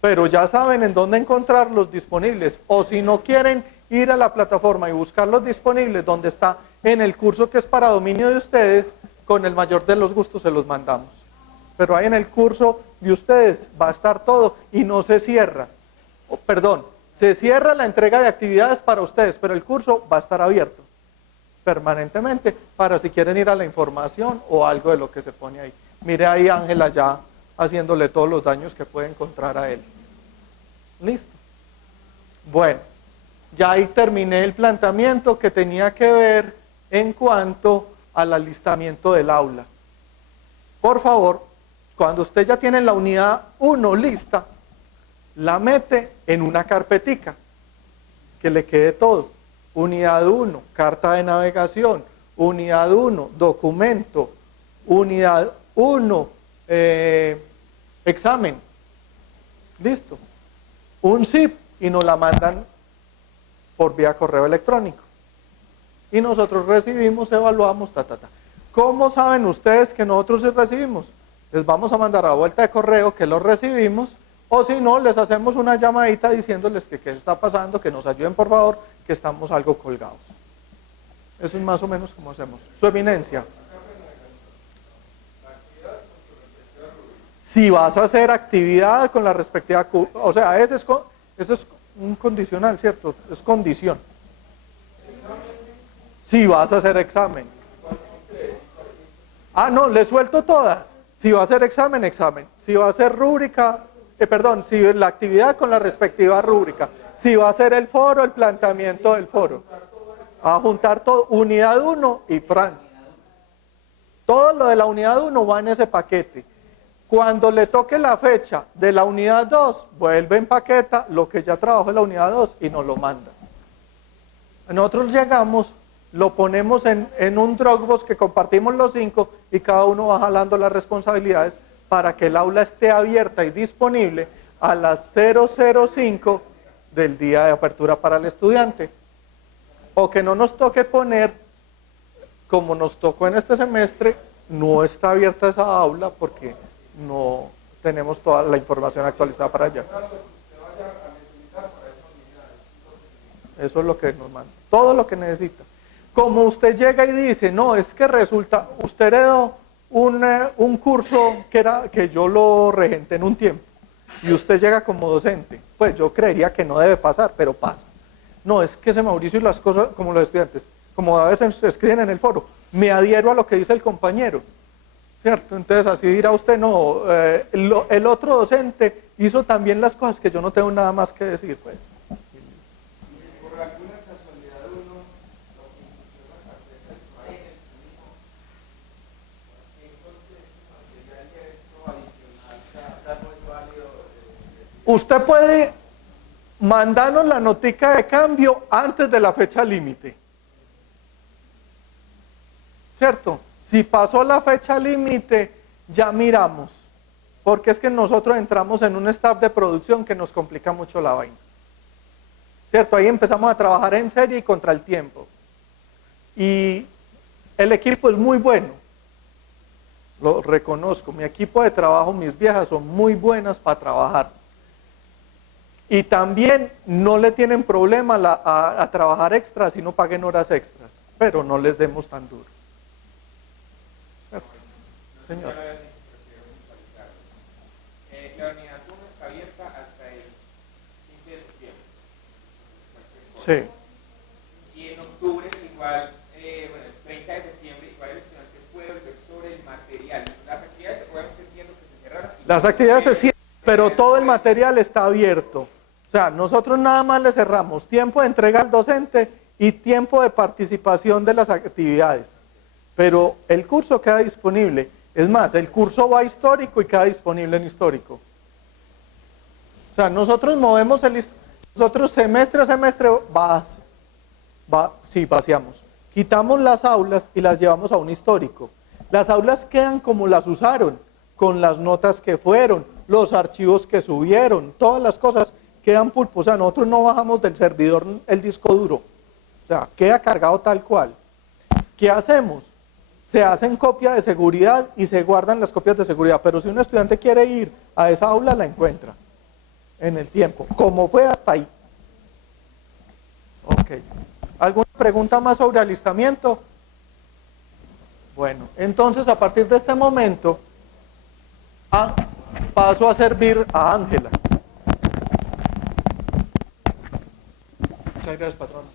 pero ya saben en dónde encontrarlos disponibles, o si no quieren ir a la plataforma y buscarlos disponibles donde está en el curso que es para dominio de ustedes, con el mayor de los gustos se los mandamos. Pero ahí en el curso de ustedes va a estar todo y no se cierra. Perdón, se cierra la entrega de actividades para ustedes, pero el curso va a estar abierto permanentemente para si quieren ir a la información o algo de lo que se pone ahí. Mire ahí Ángela ya haciéndole todos los daños que puede encontrar a él. ¿Listo? Bueno. Ya ahí terminé el planteamiento que tenía que ver en cuanto al alistamiento del aula. Por favor, cuando usted ya tiene la unidad 1 lista, la mete en una carpetica, que le quede todo. Unidad 1, carta de navegación. Unidad 1, documento. Unidad 1, examen. Listo. Un zip y nos la mandan por vía correo electrónico. Y nosotros recibimos, evaluamos, ¿Cómo saben ustedes que nosotros recibimos? Les vamos a mandar a vuelta de correo que lo recibimos, o si no, les hacemos una llamadita diciéndoles que qué está pasando, que nos ayuden por favor, que estamos algo colgados. Eso es más o menos como hacemos. Su eminencia. Si vas a hacer actividad con la respectiva, o sea, ese es un condicional, ¿cierto? Es condición. Si vas a hacer examen. No, le suelto todas. Si va a hacer examen, examen. Si va a hacer rúbrica, si la actividad con la respectiva rúbrica. Si va a ser el foro, el planteamiento del foro. A juntar todo, unidad 1 y Fran. Todo lo de la unidad 1 va en ese paquete. Cuando le toque la fecha de la unidad 2, vuelve en paqueta lo que ya trabajó en la unidad 2 y nos lo manda. Nosotros llegamos, lo ponemos en un Dropbox que compartimos los 5 y cada uno va jalando las responsabilidades para que el aula esté abierta y disponible a las 005 del día de apertura para el estudiante. O que no nos toque poner, como nos tocó en este semestre, no está abierta esa aula porque no tenemos toda la información actualizada para allá. Eso es lo que nos manda, todo lo que necesita. Como usted llega y dice, no, es que resulta, usted heredó un curso que yo lo regenté en un tiempo, y usted llega como docente, pues yo creería que no debe pasar, pero pasa. No, es que ese Mauricio y las cosas, como los estudiantes, como a veces escriben en el foro, me adhiero a lo que dice el compañero, ¿cierto? Entonces así dirá usted, no, el otro docente hizo también las cosas que yo no tengo nada más que decir, pues. Por alguna casualidad uno lo que incluyó la carpeta no hay en el camino, entonces material y esto adicional no es válido. Usted puede mandarnos la notica de cambio antes de la fecha límite, ¿cierto? Si pasó la fecha límite, ya miramos, porque es que nosotros entramos en un staff de producción que nos complica mucho la vaina, ¿cierto? Ahí empezamos a trabajar en serie y contra el tiempo, y el equipo es muy bueno, lo reconozco, mi equipo de trabajo, mis viejas son muy buenas para trabajar, y también no le tienen problema a trabajar extras y no paguen horas extras, pero no les demos tan duro. Señor. La unidad 1 está abierta hasta el 15 de septiembre. Sí. Y en octubre, igual, bueno, el 30 de septiembre, igual el estudiante puede volver sobre el material. Las actividades, obviamente entiendo que se cerraron. Las actividades se cierran, pero todo el material está abierto. O sea, nosotros nada más le cerramos tiempo de entrega al docente y tiempo de participación de las actividades. Pero el curso queda disponible. Es más, el curso va a histórico y queda disponible en histórico. O sea, nosotros movemos nosotros semestre a semestre vaciamos. Quitamos las aulas y las llevamos a un histórico. Las aulas quedan como las usaron, con las notas que fueron, los archivos que subieron, todas las cosas quedan pulpo. O sea, nosotros no bajamos del servidor el disco duro. O sea, queda cargado tal cual. ¿Qué hacemos? Se hacen copias de seguridad y se guardan las copias de seguridad, pero si un estudiante quiere ir a esa aula, la encuentra en el tiempo, como fue hasta ahí. Ok. ¿Alguna pregunta más sobre alistamiento? Bueno, entonces a partir de este momento, paso a servir a Ángela. Muchas gracias, patrona.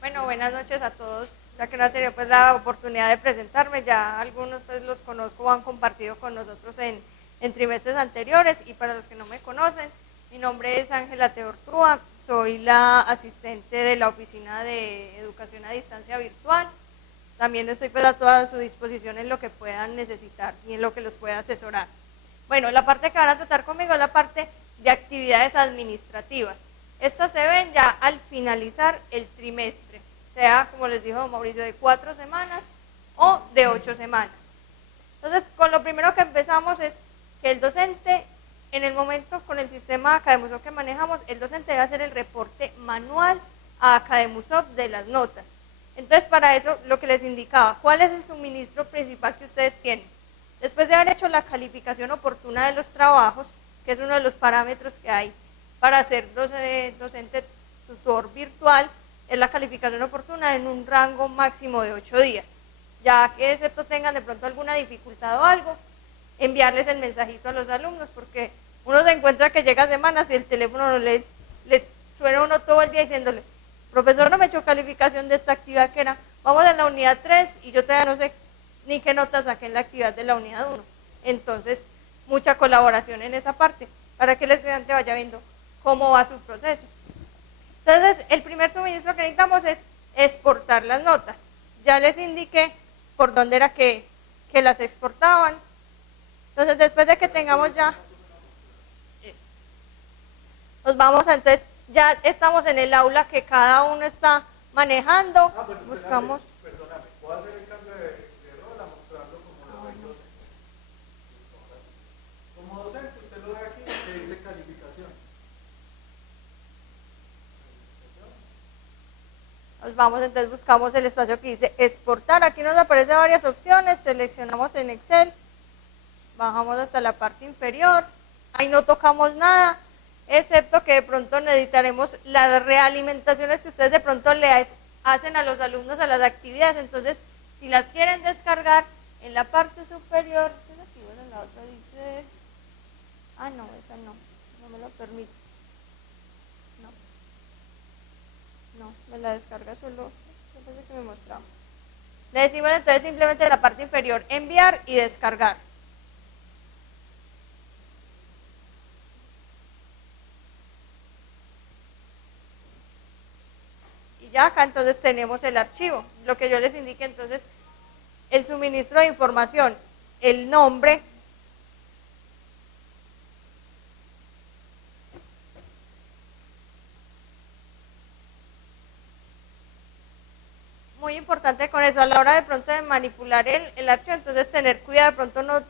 Bueno, buenas noches a todos. Ya que no he tenido pues la oportunidad de presentarme, ya algunos pues los conozco o han compartido con nosotros en trimestres anteriores, y para los que no me conocen, mi nombre es Ángela Teortúa, soy la asistente de la Oficina de Educación a Distancia Virtual. También estoy pues a toda su disposición en lo que puedan necesitar y en lo que los pueda asesorar. Bueno, la parte que van a tratar conmigo es la parte de actividades administrativas. Estas se ven ya al finalizar el trimestre, sea, como les dijo Mauricio, de 4 semanas o de 8 semanas. Entonces, con lo primero que empezamos es que el docente, en el momento con el sistema Academusoft que manejamos, el docente debe hacer el reporte manual a Academusoft de las notas. Entonces, para eso, lo que les indicaba, ¿cuál es el suministro principal que ustedes tienen? Después de haber hecho la calificación oportuna de los trabajos, que es uno de los parámetros que hay para ser docente tutor virtual es la calificación oportuna en un rango máximo de 8 días. Ya que excepto tengan de pronto alguna dificultad o algo, enviarles el mensajito a los alumnos, porque uno se encuentra que llega semanas y el teléfono no le suena uno todo el día diciéndole, profesor, no me echó calificación de esta actividad que era, vamos a la unidad 3 y yo todavía no sé ni qué nota saqué en la actividad de la unidad 1. Entonces, mucha colaboración en esa parte, para que el estudiante vaya viendo cómo va su proceso. Entonces, el primer suministro que necesitamos es exportar las notas. Ya les indiqué por dónde era que las exportaban. Entonces, después de que tengamos ya, nos vamos a, entonces, ya estamos en el aula que cada uno está manejando. Buscamos. Perdóname, ¿puedo hacer el cambio de rol a mostrarlo como lo ve docente? Como docente, usted lo ve aquí, que dice calificación. Nos vamos, entonces buscamos el espacio que dice exportar. Aquí nos aparecen varias opciones, seleccionamos en Excel, bajamos hasta la parte inferior, ahí no tocamos nada, excepto que de pronto necesitaremos las realimentaciones que ustedes de pronto le hacen a los alumnos a las actividades. Entonces, si las quieren descargar, en la parte superior, ¿sí aquí? Bueno, en la otra dice, no, esa no me lo permite. No, me la descarga solo, yo pensé que me mostraba. Le decimos entonces simplemente en la parte inferior, enviar y descargar. Y ya acá entonces tenemos el archivo. Lo que yo les indique entonces, el suministro de información, el nombre, muy importante con eso, a la hora de pronto de manipular el archivo, entonces tener cuidado de pronto no,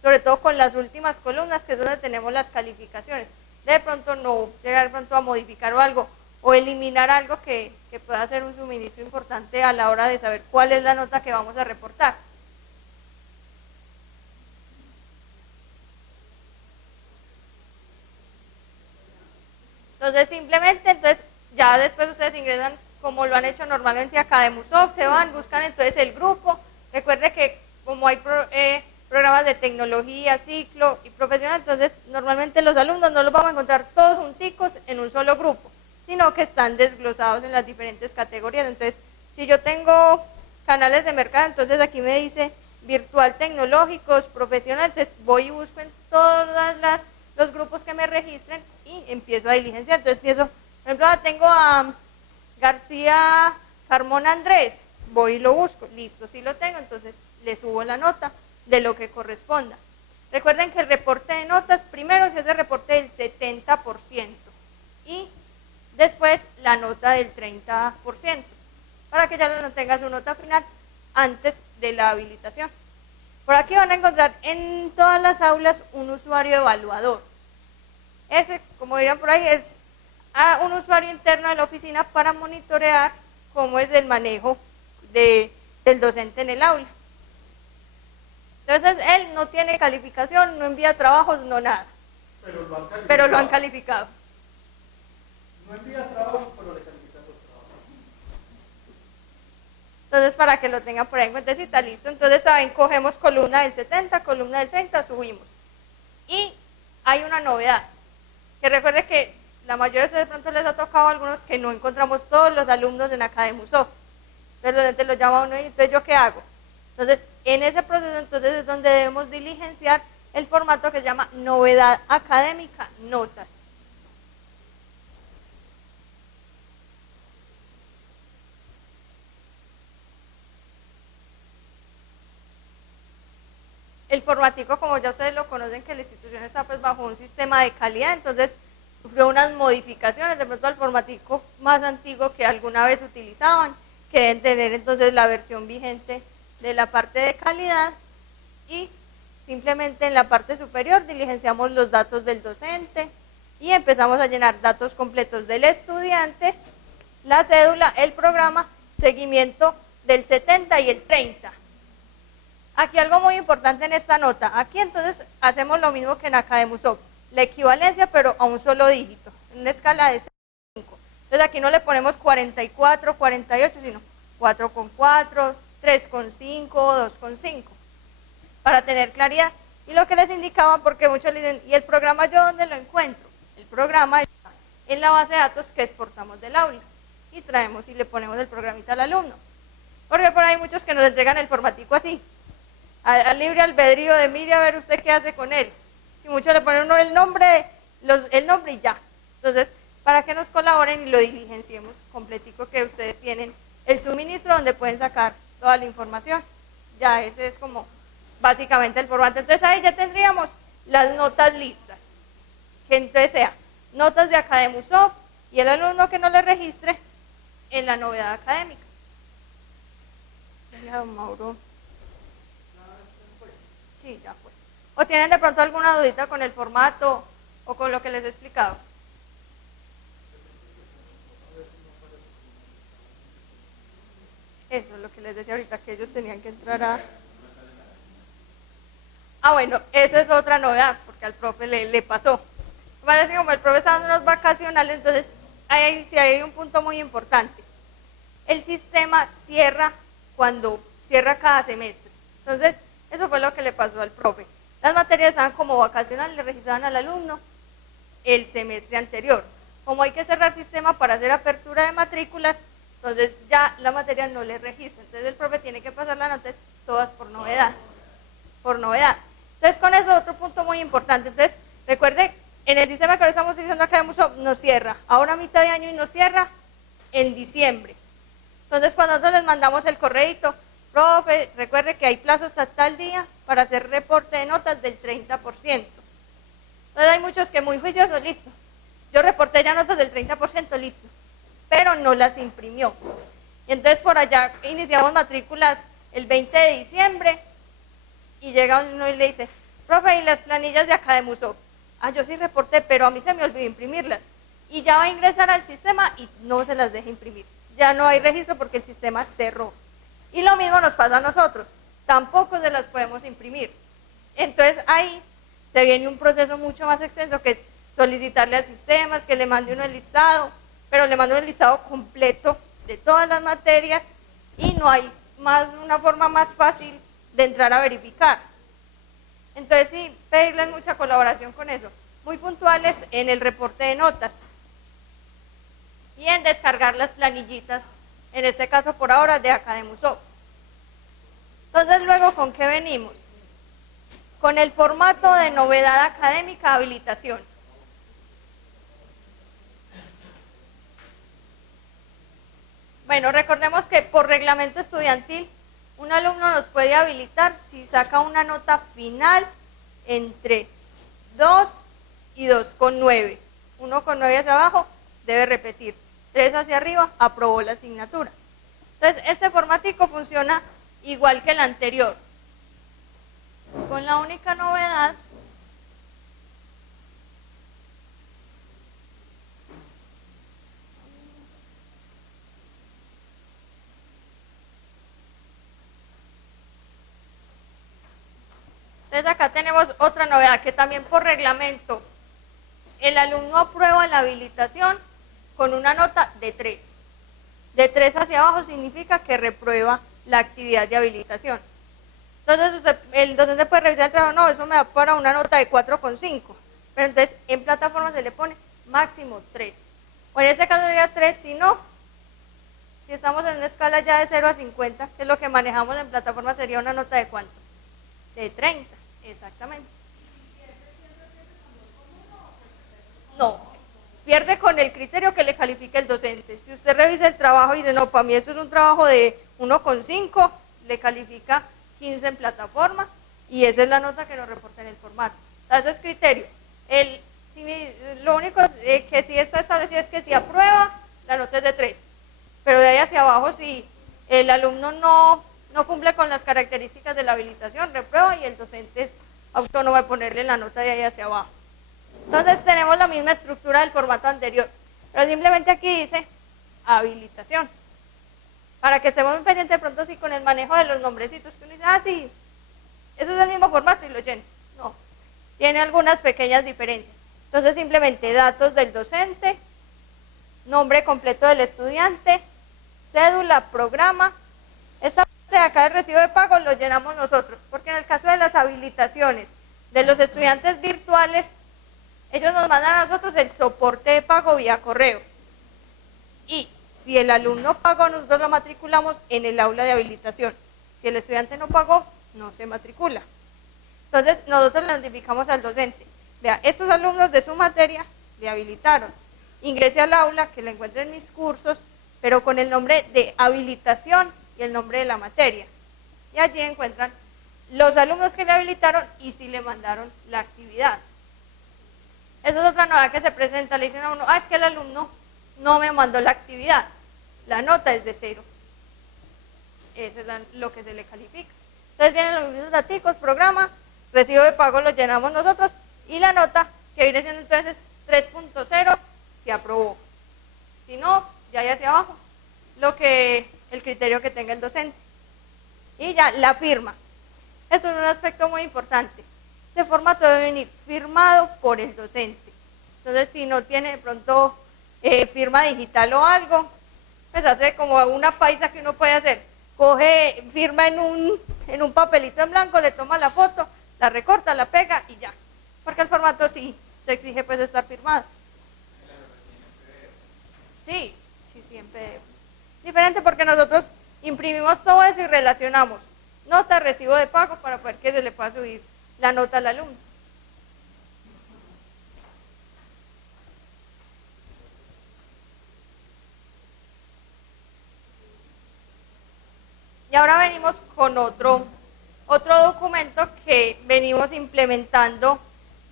sobre todo con las últimas columnas, que es donde tenemos las calificaciones, de pronto no llegar de pronto a modificar o algo, o eliminar algo que pueda ser un suministro importante a la hora de saber cuál es la nota que vamos a reportar. Entonces simplemente, entonces ya después ustedes ingresan como lo han hecho normalmente acá de Musoft, se van, buscan entonces el grupo. Recuerde que como hay programas de tecnología, ciclo y profesional, entonces normalmente los alumnos no los vamos a encontrar todos junticos en un solo grupo, sino que están desglosados en las diferentes categorías. Entonces, si yo tengo canales de mercado, entonces aquí me dice virtual tecnológicos, profesionales, entonces voy y busco en todos los grupos que me registren y empiezo a diligenciar. Entonces empiezo, por ejemplo, tengo a García Carmona Andrés, voy y lo busco, listo, si lo tengo, entonces le subo la nota de lo que corresponda. Recuerden que el reporte de notas, primero se hace el reporte del 70% y después la nota del 30%, para que ya no tenga su nota final antes de la habilitación. Por aquí van a encontrar en todas las aulas un usuario evaluador. Ese, como dirán por ahí, es un usuario interno de la oficina para monitorear cómo es el manejo del docente en el aula. Entonces, él no tiene calificación, no envía trabajos, no nada. Pero lo han calificado. No envía trabajos, pero le califican los trabajos. Entonces, para que lo tengan por ahí en cuentecita, listo. Entonces, saben, cogemos columna del 70, columna del 30, subimos. Y hay una novedad, que recuerde que la mayoría de ustedes de pronto les ha tocado a algunos que no encontramos todos los alumnos en Academusoft. Entonces, los docentes los llama a uno y entonces, ¿yo qué hago? Entonces, en ese proceso, entonces es donde debemos diligenciar el formato que se llama novedad académica, notas. El formatico, como ya ustedes lo conocen, que la institución está pues bajo un sistema de calidad, entonces sufrió unas modificaciones, de pronto al formatico más antiguo que alguna vez utilizaban, que deben tener entonces la versión vigente de la parte de calidad, y simplemente en la parte superior diligenciamos los datos del docente y empezamos a llenar datos completos del estudiante, la cédula, el programa, seguimiento del 70 y el 30. Aquí algo muy importante en esta nota, aquí entonces hacemos lo mismo que en Academusoft, la equivalencia pero a un solo dígito, en una escala de 0 a 5. Entonces aquí no le ponemos 44, 48, sino 4,4, 3,5, 2,5, para tener claridad. Y lo que les indicaba, porque muchos le dicen, ¿y el programa yo dónde lo encuentro? El programa está en la base de datos que exportamos del aula y traemos y le ponemos el programita al alumno. Porque por ahí hay muchos que nos entregan el formatico así, al libre albedrío de mire a ver usted qué hace con él. Y muchos le ponen uno el nombre y ya. Entonces, para que nos colaboren y lo diligenciemos completico, que ustedes tienen el suministro donde pueden sacar toda la información. Ya ese es como básicamente el formato. Entonces ahí ya tendríamos las notas listas, que entonces sea notas de Academusoft y el alumno que no le registre en la novedad académica. Ya, don Mauro. Sí, ya fue. ¿O tienen de pronto alguna dudita con el formato o con lo que les he explicado? Eso es lo que les decía ahorita, que ellos tenían que entrar a... Ah, bueno, esa es otra novedad, porque al profe le pasó. Parece que como el profe está dando unos vacacionales, entonces sí hay un punto muy importante. El sistema cierra cuando cierra cada semestre. Entonces, eso fue lo que le pasó al profe. Las materias estaban como vacacionales, le registraban al alumno el semestre anterior. Como hay que cerrar sistema para hacer apertura de matrículas, entonces ya la materia no le registra. Entonces el profe tiene que pasar las notas todas por novedad. Por novedad. Entonces con eso otro punto muy importante. Entonces recuerde, en el sistema que ahora estamos utilizando acá nos cierra ahora a mitad de año y nos cierra en diciembre. Entonces cuando nosotros les mandamos el correíto, profe, recuerde que hay plazo hasta tal día para hacer reporte de notas del 30%. Entonces hay muchos que muy juiciosos, listo. Yo reporté ya notas del 30%, listo. Pero no las imprimió. Y entonces por allá iniciamos matrículas el 20 de diciembre y llega uno y le dice, profe, ¿y las planillas de Academusoft? Ah, yo sí reporté, pero a mí se me olvidó imprimirlas. Y ya va a ingresar al sistema y no se las deja imprimir. Ya no hay registro porque el sistema cerró. Y lo mismo nos pasa a nosotros. Tampoco se las podemos imprimir. Entonces ahí se viene un proceso mucho más extenso, que es solicitarle al sistema, que le mande uno el listado, pero le mando un listado completo de todas las materias y no hay una forma más fácil de entrar a verificar. Entonces sí, pedirles mucha colaboración con eso. Muy puntuales en el reporte de notas y en descargar las planillitas, en este caso por ahora de Academusoft. Entonces luego, ¿con qué venimos? Con el formato de novedad académica habilitación. Bueno, recordemos que por reglamento estudiantil, un alumno nos puede habilitar si saca una nota final entre 2 y 2,9. 1,9 hacia abajo debe repetir. 3 hacia arriba, aprobó la asignatura. Entonces, este formatico funciona igual que el anterior, con la única novedad entonces acá tenemos otra novedad, que también por reglamento el alumno aprueba la habilitación con una nota de 3. De 3 hacia abajo significa que reprueba la actividad de habilitación. Entonces el docente puede revisar el trabajo, no, eso me da para una nota de 4,5. Pero entonces en plataforma se le pone máximo 3. O en este caso sería 3, si no, si estamos en una escala ya de 0 a 50, que es lo que manejamos en plataforma, sería una nota de ¿cuánto? De 30, exactamente. No, pierde con el criterio que le califica el docente. Si usted revisa el trabajo y dice, no, para mí eso es un trabajo de 1,5, le califica 15 en plataforma y esa es la nota que nos reporta en el formato. Ese es criterio. Lo único que sí está establecido es que si aprueba, la nota es de 3. Pero de ahí hacia abajo, si el alumno no cumple con las características de la habilitación, reprueba y el docente es autónomo de ponerle la nota de ahí hacia abajo. Entonces tenemos la misma estructura del formato anterior, pero simplemente aquí dice habilitación. Para que estemos muy pendientes de pronto si con el manejo de los nombrecitos, que uno dice, ah, sí, ese es el mismo formato y lo lleno. No, tiene algunas pequeñas diferencias. Entonces simplemente datos del docente, nombre completo del estudiante, cédula, programa. Esta parte de acá del recibo de pago lo llenamos nosotros, porque en el caso de las habilitaciones de los estudiantes virtuales, ellos nos mandan a nosotros el soporte de pago vía correo. Y si el alumno pagó, nosotros lo matriculamos en el aula de habilitación. Si el estudiante no pagó, no se matricula. Entonces, nosotros le notificamos al docente. Vea, estos alumnos de su materia le habilitaron. Ingrese al aula, que le encuentren mis cursos, pero con el nombre de habilitación y el nombre de la materia. Y allí encuentran los alumnos que le habilitaron y si le mandaron la actividad. Esa es otra novedad que se presenta. Le dicen a uno, es que el alumno no me mandó la actividad. La nota es de 0. Eso es lo que se le califica. Entonces vienen los mismos daticos, programa, recibo de pago lo llenamos nosotros y la nota, que viene siendo entonces 3.0, se aprobó. Si no, ya hay hacia abajo el criterio que tenga el docente. Y ya, la firma. Eso es un aspecto muy importante. Este formato debe venir firmado por el docente. Entonces, si no tiene de pronto firma digital o algo, pues hace como una paisa que uno puede hacer. Coge, firma en un papelito en blanco, le toma la foto, la recorta, la pega y ya. Porque el formato sí se exige pues estar firmado. Sí, siempre. Diferente porque nosotros imprimimos todo eso y relacionamos nota, recibo de pago para poder que se le pueda subir la nota al alumno. Y ahora venimos con otro documento que venimos implementando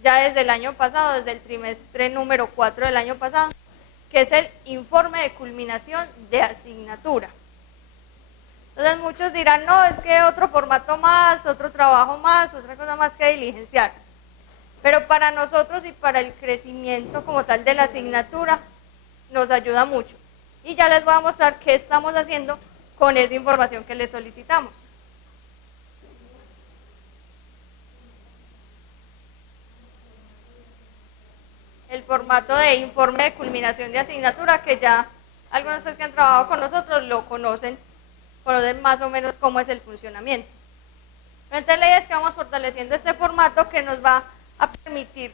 ya desde el año pasado, desde el trimestre número 4 del año pasado, que es el informe de culminación de asignatura. Entonces muchos dirán, no, es que otro formato más, otro trabajo más, otra cosa más que diligenciar. Pero para nosotros y para el crecimiento como tal de la asignatura, nos ayuda mucho. Y ya les voy a mostrar qué estamos haciendo con esa información que les solicitamos. El formato de informe de culminación de asignatura, que ya algunas personas que han trabajado con nosotros lo conocen más o menos cómo es el funcionamiento. Pero entonces la idea es que vamos fortaleciendo este formato que nos va a permitir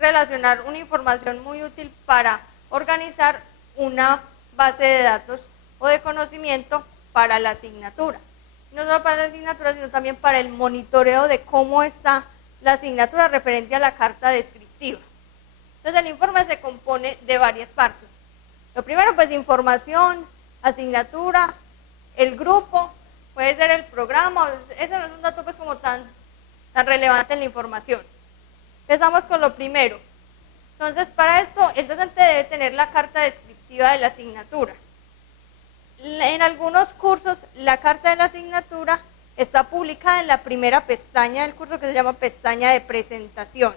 relacionar una información muy útil para organizar una base de datos o de conocimiento para la asignatura. No solo para la asignatura, sino también para el monitoreo de cómo está la asignatura referente a la carta descriptiva. Entonces el informe se compone de varias partes. Lo primero, pues, información, asignatura, el grupo, puede ser el programa. Ese no es un dato pues como tan relevante en la información. Empezamos con lo primero. Entonces, para esto, el docente debe tener la carta descriptiva de la asignatura. En algunos cursos, la carta de la asignatura está publicada en la primera pestaña del curso, que se llama pestaña de presentación.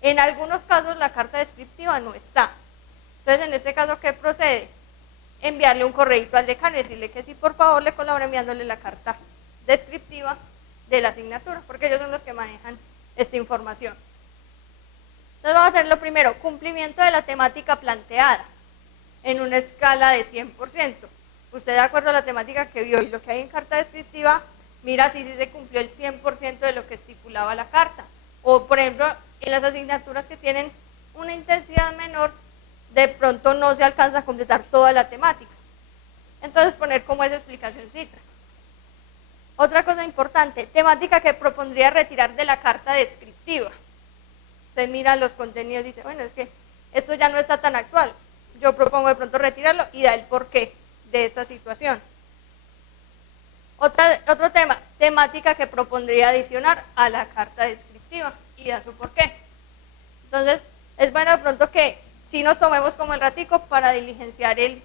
En algunos casos, la carta descriptiva no está. Entonces, en este caso, ¿qué procede? Enviarle un correíto al decano y decirle que sí, por favor, le colabore enviándole la carta descriptiva de la asignatura, porque ellos son los que manejan esta información. Entonces vamos a tener lo primero, cumplimiento de la temática planteada en una escala de 100%. Usted, de acuerdo a la temática que vio y lo que hay en carta descriptiva, mira si se cumplió el 100% de lo que estipulaba la carta. O, por ejemplo, en las asignaturas que tienen una intensidad menor, de pronto no se alcanza a completar toda la temática. Entonces poner como esa explicacióncita. Otra cosa importante, temática que propondría retirar de la carta descriptiva. Usted mira los contenidos y dice, bueno, es que esto ya no está tan actual. Yo propongo de pronto retirarlo y da el porqué de esa situación. Otro tema, temática que propondría adicionar a la carta descriptiva y da su porqué. Entonces, es bueno de pronto que si nos tomemos como el ratico para diligenciar el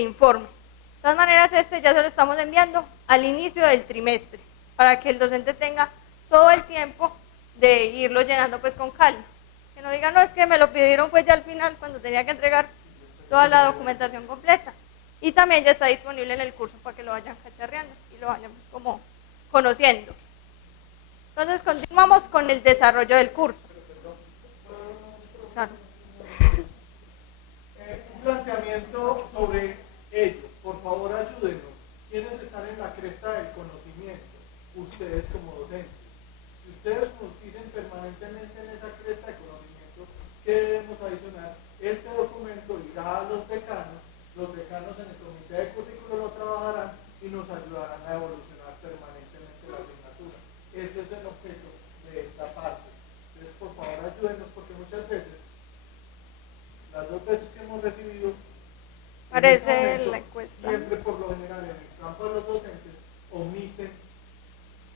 informe. De todas maneras, ya se lo estamos enviando al inicio del trimestre, para que el docente tenga todo el tiempo de irlo llenando pues con calma. Que no diga, no, es que me lo pidieron pues ya al final, cuando tenía que entregar toda la documentación completa. Y también ya está disponible en el curso para que lo vayan cacharreando y lo vayan pues como conociendo. Entonces, continuamos con el desarrollo del curso. Claro. planteamiento sobre ello. Por favor, ayúdenos. ¿Quiénes están en la cresta del conocimiento? Ustedes como docentes. Si ustedes nos dicen permanentemente en esa cresta de conocimiento, ¿qué debemos adicionar? Este documento irá a los decanos en el comité de currículo lo trabajarán y nos ayudarán a evolucionar permanentemente la asignatura. Ese es el objeto de esta parte. Entonces, por favor, ayúdenos, porque muchas veces, las 2 veces que hemos recibido, parece la encuesta. Siempre, por lo general, en el campo de los docentes, omiten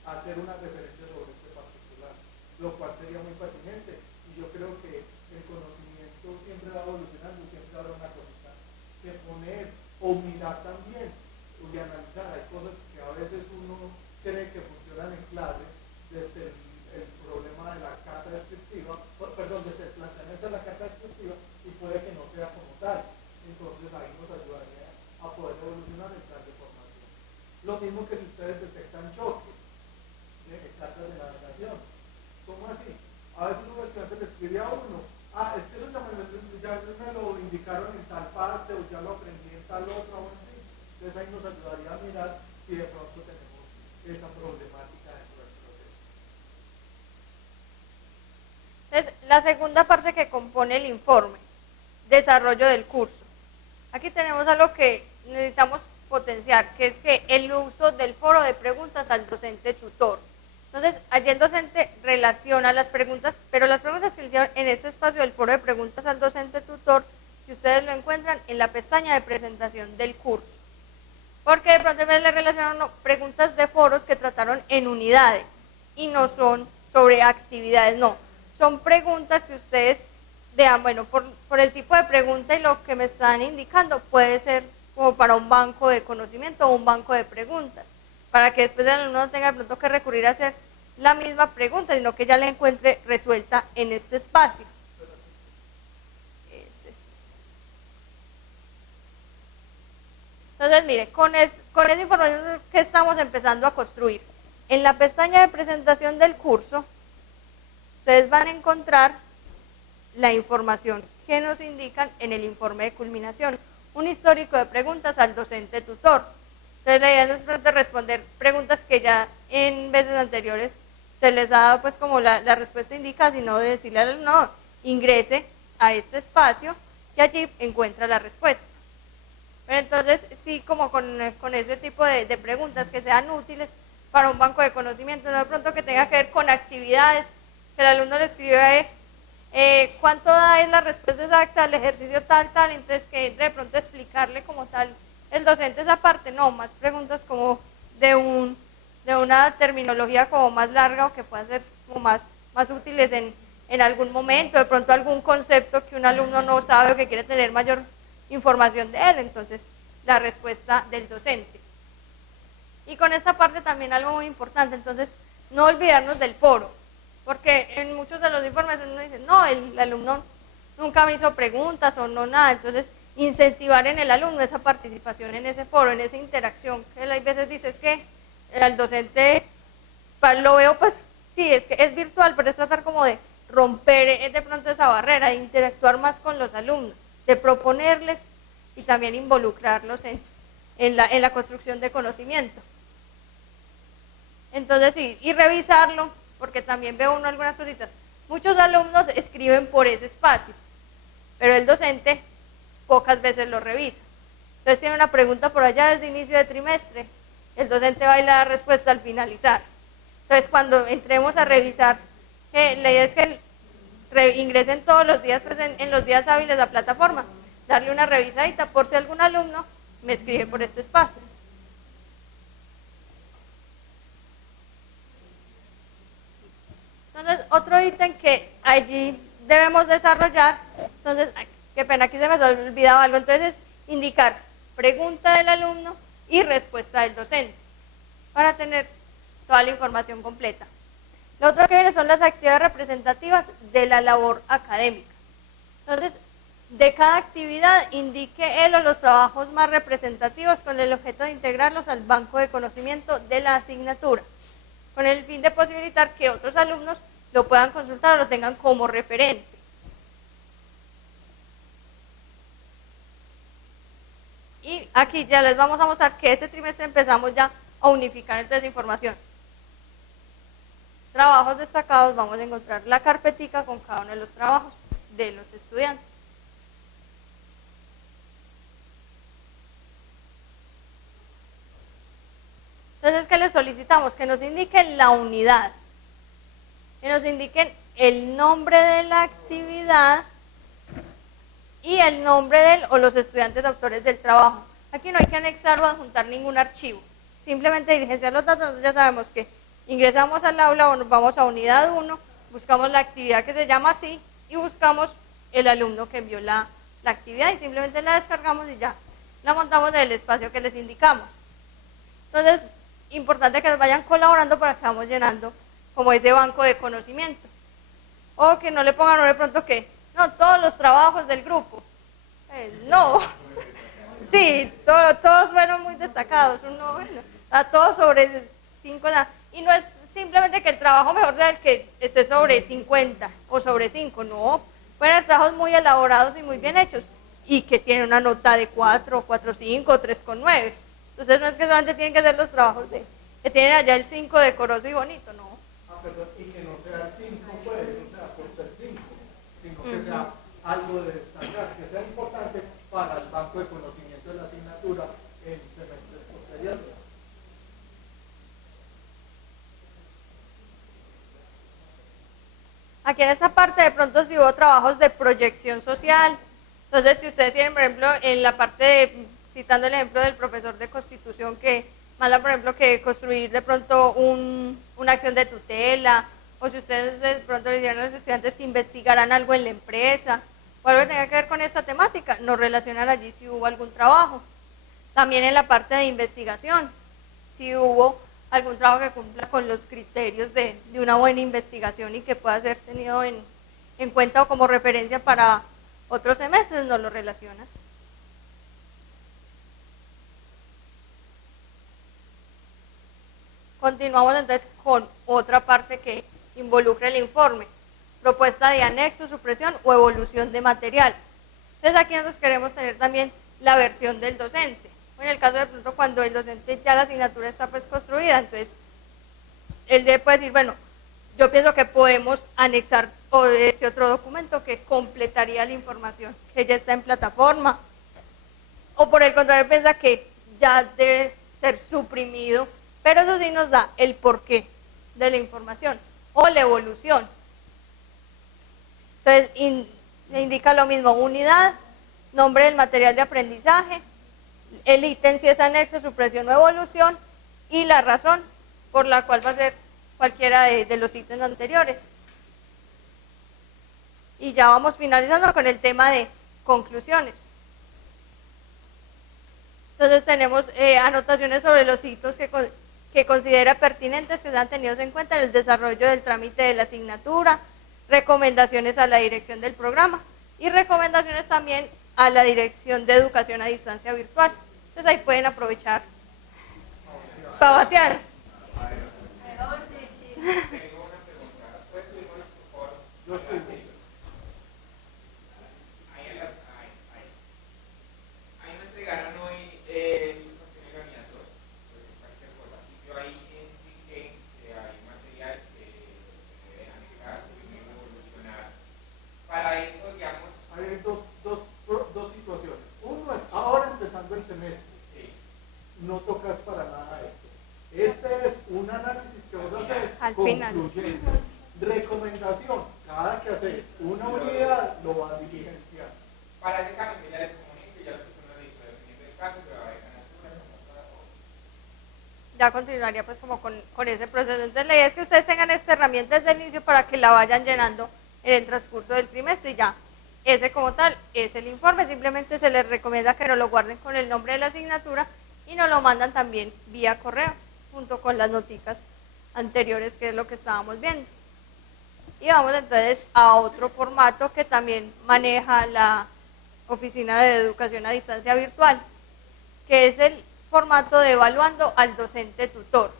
hacer una referencia sobre este particular, lo cual sería muy pertinente. Y yo creo que el conocimiento siempre va evolucionando, siempre habrá una cosita que poner o mirar también y analizar. Hay cosas que a veces uno cree que funcionan en clase, desde el problema de la carta descriptiva, desde el planteamiento de la carta descriptiva, y puede que no sea como tal. Entonces ahí nos ayudaría a poder evolucionar el plan de formación. Lo mismo que si ustedes detectan choques de cartas de navegación. ¿Cómo así? A veces un estudiante le escribe a uno, es que eso ya me lo indicaron en tal parte, o ya lo aprendí en tal otra, o en fin. Entonces ahí nos ayudaría a mirar si de pronto tenemos esa problemática dentro del proceso. Entonces, la segunda parte que compone el informe, desarrollo del curso. Aquí tenemos algo que necesitamos potenciar, que es que el uso del foro de preguntas al docente tutor. Entonces, allí el docente relaciona las preguntas, pero las preguntas que le hicieron en este espacio del foro de preguntas al docente tutor, que ustedes lo encuentran en la pestaña de presentación del curso. Porque de pronto le relacionaron preguntas de foros que trataron en unidades y no son sobre actividades, no. Son preguntas que ustedes vean, bueno, por el tipo de pregunta y lo que me están indicando, puede ser como para un banco de conocimiento o un banco de preguntas, para que después el alumno no tenga de pronto que recurrir a hacer la misma pregunta, sino que ya la encuentre resuelta en este espacio. Entonces, mire, con esa información que estamos empezando a construir, en la pestaña de presentación del curso, ustedes van a encontrar la información que nos indican en el informe de culminación, un histórico de preguntas al docente tutor. Entonces la idea no es responder preguntas que ya en veces anteriores se les ha dado pues como la respuesta indica, sino de decirle al alumno, no, ingrese a este espacio y allí encuentra la respuesta. Pero entonces sí, como con ese tipo de preguntas que sean útiles para un banco de conocimiento, no de pronto que tenga que ver con actividades, que el alumno le escribe cuánto da es la respuesta exacta al ejercicio tal, entonces que entre de pronto a explicarle como tal el docente esa parte, no, más preguntas como de una terminología como más larga o que puedan ser como más útiles en algún momento, de pronto algún concepto que un alumno no sabe o que quiere tener mayor información de él, entonces la respuesta del docente. Y con esta parte también algo muy importante, entonces no olvidarnos del foro, porque en muchos de los informes uno dice, no, el alumno nunca me hizo preguntas o no nada, entonces incentivar en el alumno esa participación en ese foro, en esa interacción, que a veces dice es que al docente lo veo pues, sí, es que es virtual, pero es tratar como de romper de pronto esa barrera, de interactuar más con los alumnos, de proponerles y también involucrarlos en la construcción de conocimiento. Entonces sí, y revisarlo, porque también veo uno algunas cositas. Muchos alumnos escriben por ese espacio, pero el docente pocas veces lo revisa. Entonces tiene una pregunta por allá desde inicio de trimestre, el docente va a ir a la respuesta al finalizar. Entonces cuando entremos a revisar, la idea es que ingresen todos los días pues, en los días hábiles a la plataforma, darle una revisadita por si algún alumno me escribe por este espacio. Entonces, otro ítem que allí debemos desarrollar, entonces, qué pena, aquí se me ha olvidado algo, entonces indicar pregunta del alumno y respuesta del docente, para tener toda la información completa. Lo otro que viene son las actividades representativas de la labor académica. Entonces, de cada actividad indique él o los trabajos más representativos con el objeto de integrarlos al banco de conocimiento de la asignatura, con el fin de posibilitar que otros alumnos lo puedan consultar o lo tengan como referente. Y aquí ya les vamos a mostrar que este trimestre empezamos ya a unificar entonces información. Trabajos destacados, vamos a encontrar la carpetica con cada uno de los trabajos de los estudiantes. Entonces, ¿qué les solicitamos? Que nos indiquen la unidad, que nos indiquen el nombre de la actividad y el nombre del o los estudiantes autores del trabajo. Aquí no hay que anexar o adjuntar ningún archivo, simplemente diligenciar los datos. Nosotros ya sabemos que ingresamos al aula o nos vamos a unidad 1, buscamos la actividad que se llama así y buscamos el alumno que envió la actividad y simplemente la descargamos y ya la montamos en el espacio que les indicamos. Entonces, importante que nos vayan colaborando para que vamos llenando como ese banco de conocimiento. O que no le pongan de pronto que, no, todos los trabajos del grupo. No. Sí, todos fueron muy destacados. Uno, bueno, todos sobre 5. Y no es simplemente que el trabajo mejor sea el que esté sobre 50 o sobre 5. No, pueden haber trabajos muy elaborados y muy bien hechos. Y que tienen una nota de 4, 4.5, 3.9. Entonces no es que solamente tienen que hacer los trabajos que tienen allá el 5 decoroso y bonito, no. Perdón, y que no sea 5, pues, o sea, por ser 5, sino que sea algo de destacar, que sea importante para el banco de conocimiento de la asignatura en semestres posteriores. Aquí en esta parte de pronto si hubo trabajos de proyección social, entonces si ustedes tienen, por ejemplo, en la parte de, citando el ejemplo del profesor de Constitución que manda, por ejemplo, que construir de pronto una acción de tutela, o si ustedes de pronto le dijeron a los estudiantes que investigaran algo en la empresa, o algo que tenga que ver con esta temática, nos relacionan allí si hubo algún trabajo. También en la parte de investigación, si hubo algún trabajo que cumpla con los criterios de una buena investigación y que pueda ser tenido en cuenta o como referencia para otros semestres, nos lo relacionan. Continuamos entonces con otra parte que involucra el informe, propuesta de anexo, supresión o evolución de material. Entonces aquí nosotros queremos tener también la versión del docente. En el caso de pronto cuando el docente ya la asignatura está pues construida, entonces él puede decir, bueno, yo pienso que podemos anexar este otro documento que completaría la información que ya está en plataforma, o por el contrario piensa que ya debe ser suprimido, pero eso sí nos da el porqué de la información o la evolución. Entonces indica lo mismo, unidad, nombre del material de aprendizaje, el ítem si es anexo, supresión o evolución y la razón por la cual va a ser cualquiera de los ítems anteriores. Y ya vamos finalizando con el tema de conclusiones. Entonces tenemos anotaciones sobre los hitos que considera pertinentes que sean tenidos en cuenta en el desarrollo del trámite de la asignatura, recomendaciones a la dirección del programa y recomendaciones también a la dirección de educación a distancia virtual. Entonces ahí pueden aprovechar para vaciar. Tengo una pregunta. ¿Puedes subirme por favor? Yo subo. Ahí me entregaron hoy el contenido de Gabineto, cualquier cosa. Y yo ahí indiqué que hay material que se debe anexar, que debe evolucionar. Para eso, digamos. Hay dos situaciones. Uno es ahora empezando el semestre. Sí. No tocas para nada esto. Este es un análisis que vos haces al concluyente. final. Recomendación, cada que haces una unidad lo vas a diligenciar. Para ese cambio ya les comunico y ya los personas dependiendo del cambio se va a dejar Ya continuaría pues como con ese proceso. Entonces la idea es que ustedes tengan esta herramienta desde el inicio para que la vayan llenando en el transcurso del trimestre y ya. Ese como tal es el informe, simplemente se les recomienda que nos lo guarden con el nombre de la asignatura y nos lo mandan también vía correo, junto con las noticas anteriores, que es lo que estábamos viendo. Y vamos entonces a otro formato que también maneja la Oficina de Educación a Distancia Virtual, que es el formato de evaluando al docente tutor.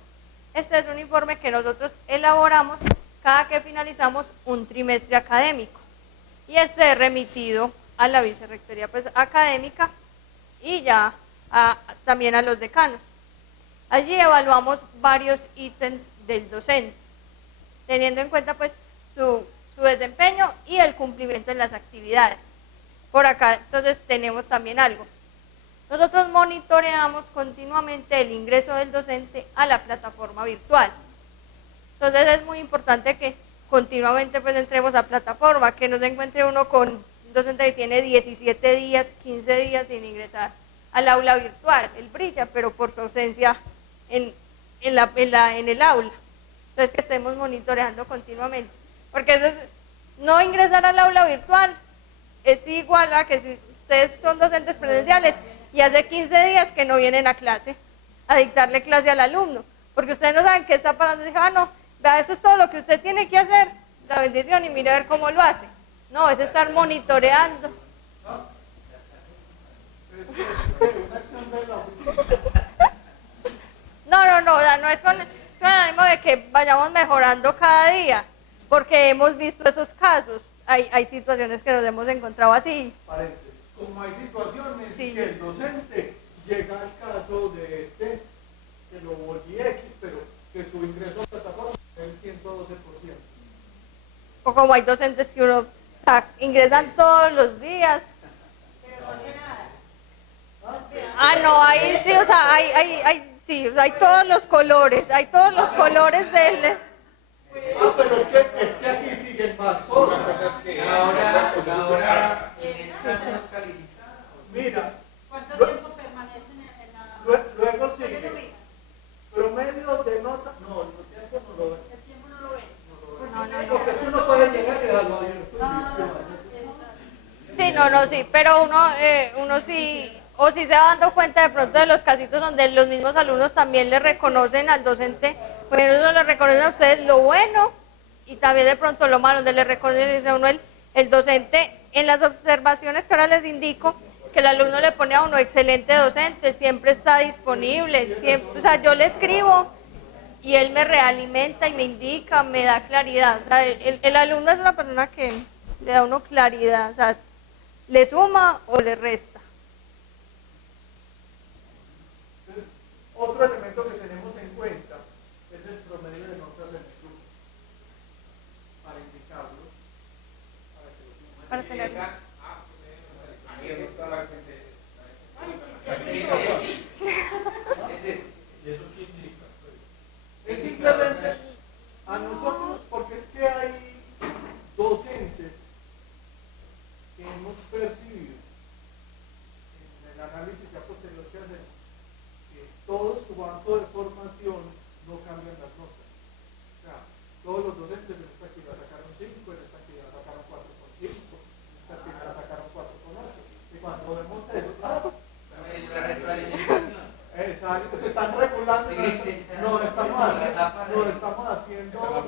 Este es un informe que nosotros elaboramos cada que finalizamos un trimestre académico. Y este es remitido a la Vicerrectoría pues, académica y ya también a los decanos. Allí evaluamos varios ítems del docente, teniendo en cuenta pues su desempeño y el cumplimiento en las actividades. Por acá entonces tenemos también algo. Nosotros monitoreamos continuamente el ingreso del docente a la plataforma virtual. Entonces es muy importante que continuamente pues entremos a plataforma, que no se encuentre uno con un docente que tiene 17 días, 15 días sin ingresar al aula virtual. Él brilla, pero por su ausencia en el aula. Entonces que estemos monitoreando continuamente. Porque eso es, no ingresar al aula virtual es igual a que si ustedes son docentes presenciales y hace 15 días que no vienen a clase, a dictarle clase al alumno. Porque ustedes no saben qué está pasando. Dicen, no, vea, eso es todo lo que usted tiene que hacer, la bendición, y mire a ver cómo lo hace. No, es estar monitoreando. No es con el ánimo de que vayamos mejorando cada día, porque hemos visto esos casos. Hay situaciones que nos hemos encontrado así. Paréntesis. Como hay situaciones Sí. que el docente llega al caso de que lo volví X, pero que su ingreso a plataforma es el 112%. O como hay docentes que uno ingresan todos los días. No, ahí sí, o sea, sí, o sea, hay todos los colores, del... Pero es que aquí siguen más cosas. Ahora Mira, ¿Cuánto tiempo permanecen en la... luego sigue. Promedio de nota. No, el tiempo no lo ve. El tiempo no lo ve? No. Porque si uno puede llegar y dejarlo abierto. Sí, pero uno sí, o sí se va dando cuenta de pronto de los casitos donde los mismos alumnos también le reconocen al docente, pues ellos le reconocen a ustedes lo bueno y también de pronto lo malo, donde le reconocen a uno el docente en las observaciones que ahora les indico, que el alumno le pone a uno excelente docente, siempre está disponible, siempre, o sea, yo le escribo y él me realimenta y me indica, me da claridad. O sea, el alumno es una persona que le da a uno claridad, o sea, le suma o le resta. Otro elemento que tenemos en cuenta es el promedio de notas del grupo. Para indicarlo. Para tener... Es simplemente a nosotros, porque es que hay docentes que hemos percibido en el análisis ya posterior que hacemos, que todo su banco de formación no cambian las notas. O sea, todos los docentes en esta actividad sacaron 5, en esta actividad sacaron 4,5, en esta actividad sacaron 4,8. Y cuando vemos eso, exacto, se están regulando, no estamos haciendo.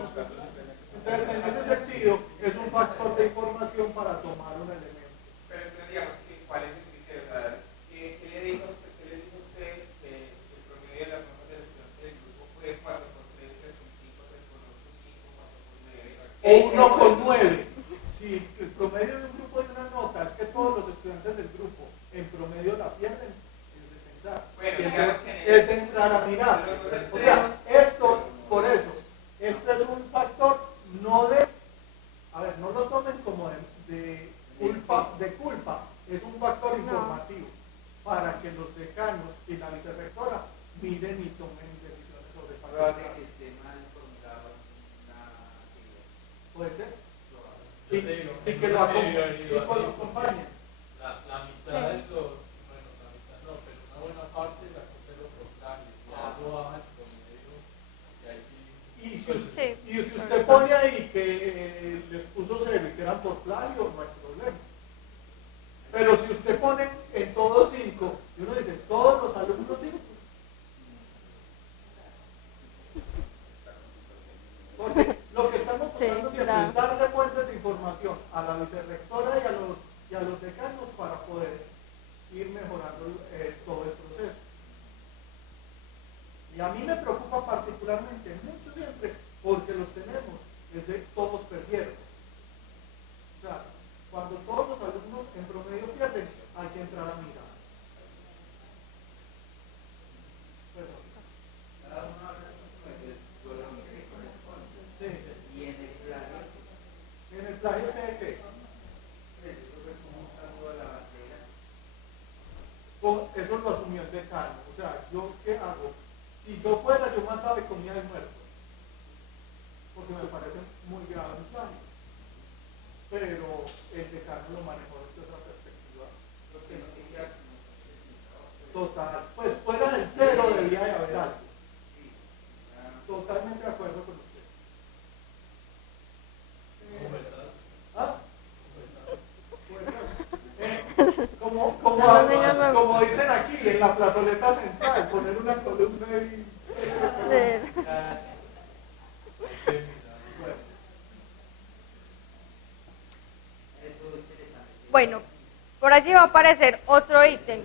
Entonces, en ese sentido, es un factor de información para tomar un elemento. Pero entonces, digamos, ¿cuál es el criterio? O sea, ¿qué le dijo usted que el promedio de las notas del estudiante del grupo fue 4,3, 3,5, 3,8, 3,9? O 1,9. Si el promedio de un grupo de una nota es que todos los estudiantes del grupo en promedio la pierden, es de pensar. Bueno, es de entrar a mirar. O sea, esto, por eso, esto es un factor no de, a ver, no lo tomen como de culpa, es un factor informativo para que los decanos y la vicerrectora miren y tomen decisiones sobre factores. Puede ser. Y que lo acompañen. La mitad de los, bueno, la mitad no, pero una buena parte la cosa es lo contrario, ya lo baja el promedio y ahí sí. Y si usted pone ahí que les puso 0 y que eran por plagio, no hay problema. Pero si usted pone en todos 5, y uno dice, todos los alumnos 5. Porque lo que estamos buscando siempre es darle fuentes de información a la vicerrectora y a los decanos para poder ir mejorando todo el proceso. Y a mí me preocupa particularmente mucho siempre porque los tenemos, es de todos perdieron. O sea, cuando todos los alumnos en promedio pierden, hay que entrar a mirar. ¿En el plagio de qué? Eso lo asumió el decano. O sea, ¿yo qué hago? Si yo fuera, yo mataba de comida de muerto. Porque me parece muy grave el plagio. Pero el decano lo manejó desde otra perspectiva. Total, pues fuera del cero debía de haber algo. Totalmente de acuerdo con usted. ¿Ah? Como dicen aquí, en la plazoleta central, poner una columna y... Bueno, por allí va a aparecer otro ítem,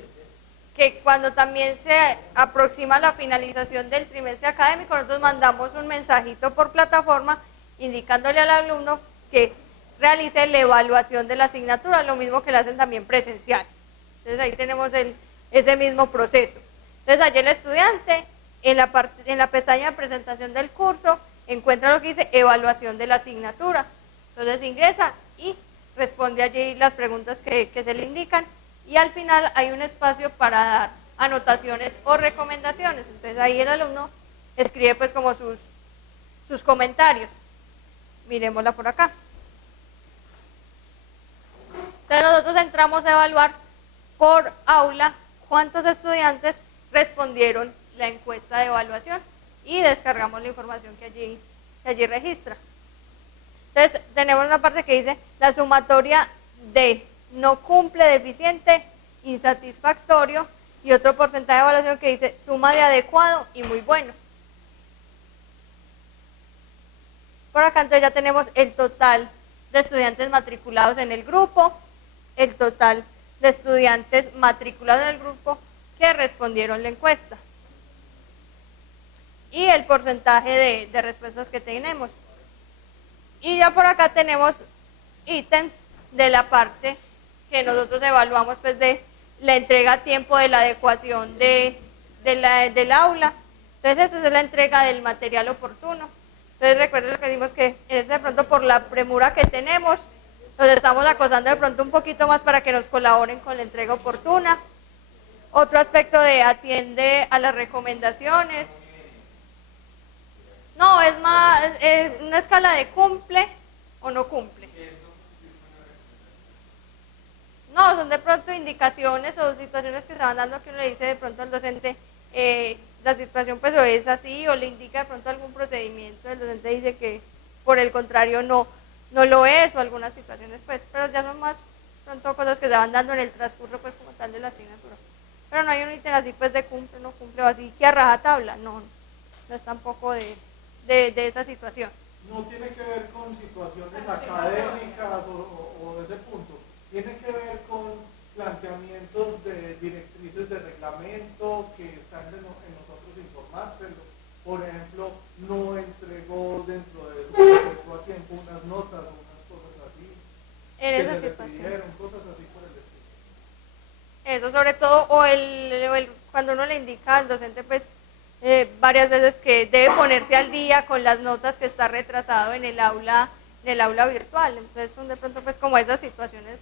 que cuando también se aproxima la finalización del trimestre académico, nosotros mandamos un mensajito por plataforma indicándole al alumno que realice la evaluación de la asignatura, lo mismo que lo hacen también presencial. Entonces ahí tenemos ese mismo proceso. Entonces allí el estudiante, en la pestaña de presentación del curso, encuentra lo que dice evaluación de la asignatura. Entonces ingresa y responde allí las preguntas que se le indican, y al final hay un espacio para dar anotaciones o recomendaciones. Entonces ahí el alumno escribe pues como sus comentarios. Miremosla por acá. Entonces nosotros entramos a evaluar por aula cuántos estudiantes respondieron la encuesta de evaluación y descargamos la información que allí registra. Entonces tenemos una parte que dice la sumatoria de no cumple, deficiente, insatisfactorio, y otro porcentaje de evaluación que dice suma de adecuado y muy bueno. Por acá entonces ya tenemos el total de estudiantes matriculados en el grupo, el total de estudiantes matriculados en el grupo que respondieron la encuesta y el porcentaje de respuestas que tenemos. Y ya por acá tenemos ítems de la parte que nosotros evaluamos pues de la entrega a tiempo de la adecuación del aula. Entonces esa es la entrega del material oportuno. Entonces recuerden lo que dijimos, que es de pronto por la premura que tenemos, los estamos acosando de pronto un poquito más para que nos colaboren con la entrega oportuna. Otro aspecto de atiende a las recomendaciones. No, es más, es una escala de cumple o no cumple. No, son de pronto indicaciones o situaciones que se van dando que uno le dice de pronto al docente, la situación pues o es así, o le indica de pronto algún procedimiento, el docente dice que por el contrario no lo es, o algunas situaciones pues, pero ya son más pronto cosas que se van dando en el transcurso pues como tal de la asignatura. Pero no hay un ítem así pues de cumple, no cumple, o así que a rajatabla, no es tampoco de esa situación. No tiene que ver con situaciones académicas o de ese punto, tiene que ver con planteamientos de directrices de reglamento que están en nosotros informárselo. Por ejemplo, no entregó dentro de su proceso a tiempo unas notas o unas cosas así. En esa se situación. pidieron, cosas así por el estilo. Eso sobre todo, o cuando uno le indica al docente pues varias veces que debe ponerse al día con las notas que está retrasado en el aula virtual. Entonces son de pronto pues como esas situaciones.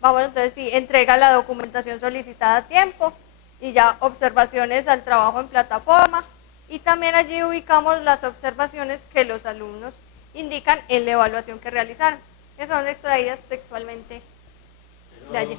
Vamos, entonces sí, entrega la documentación solicitada a tiempo y ya observaciones al trabajo en plataforma, y también allí ubicamos las observaciones que los alumnos indican en la evaluación que realizaron, que son extraídas textualmente de allí.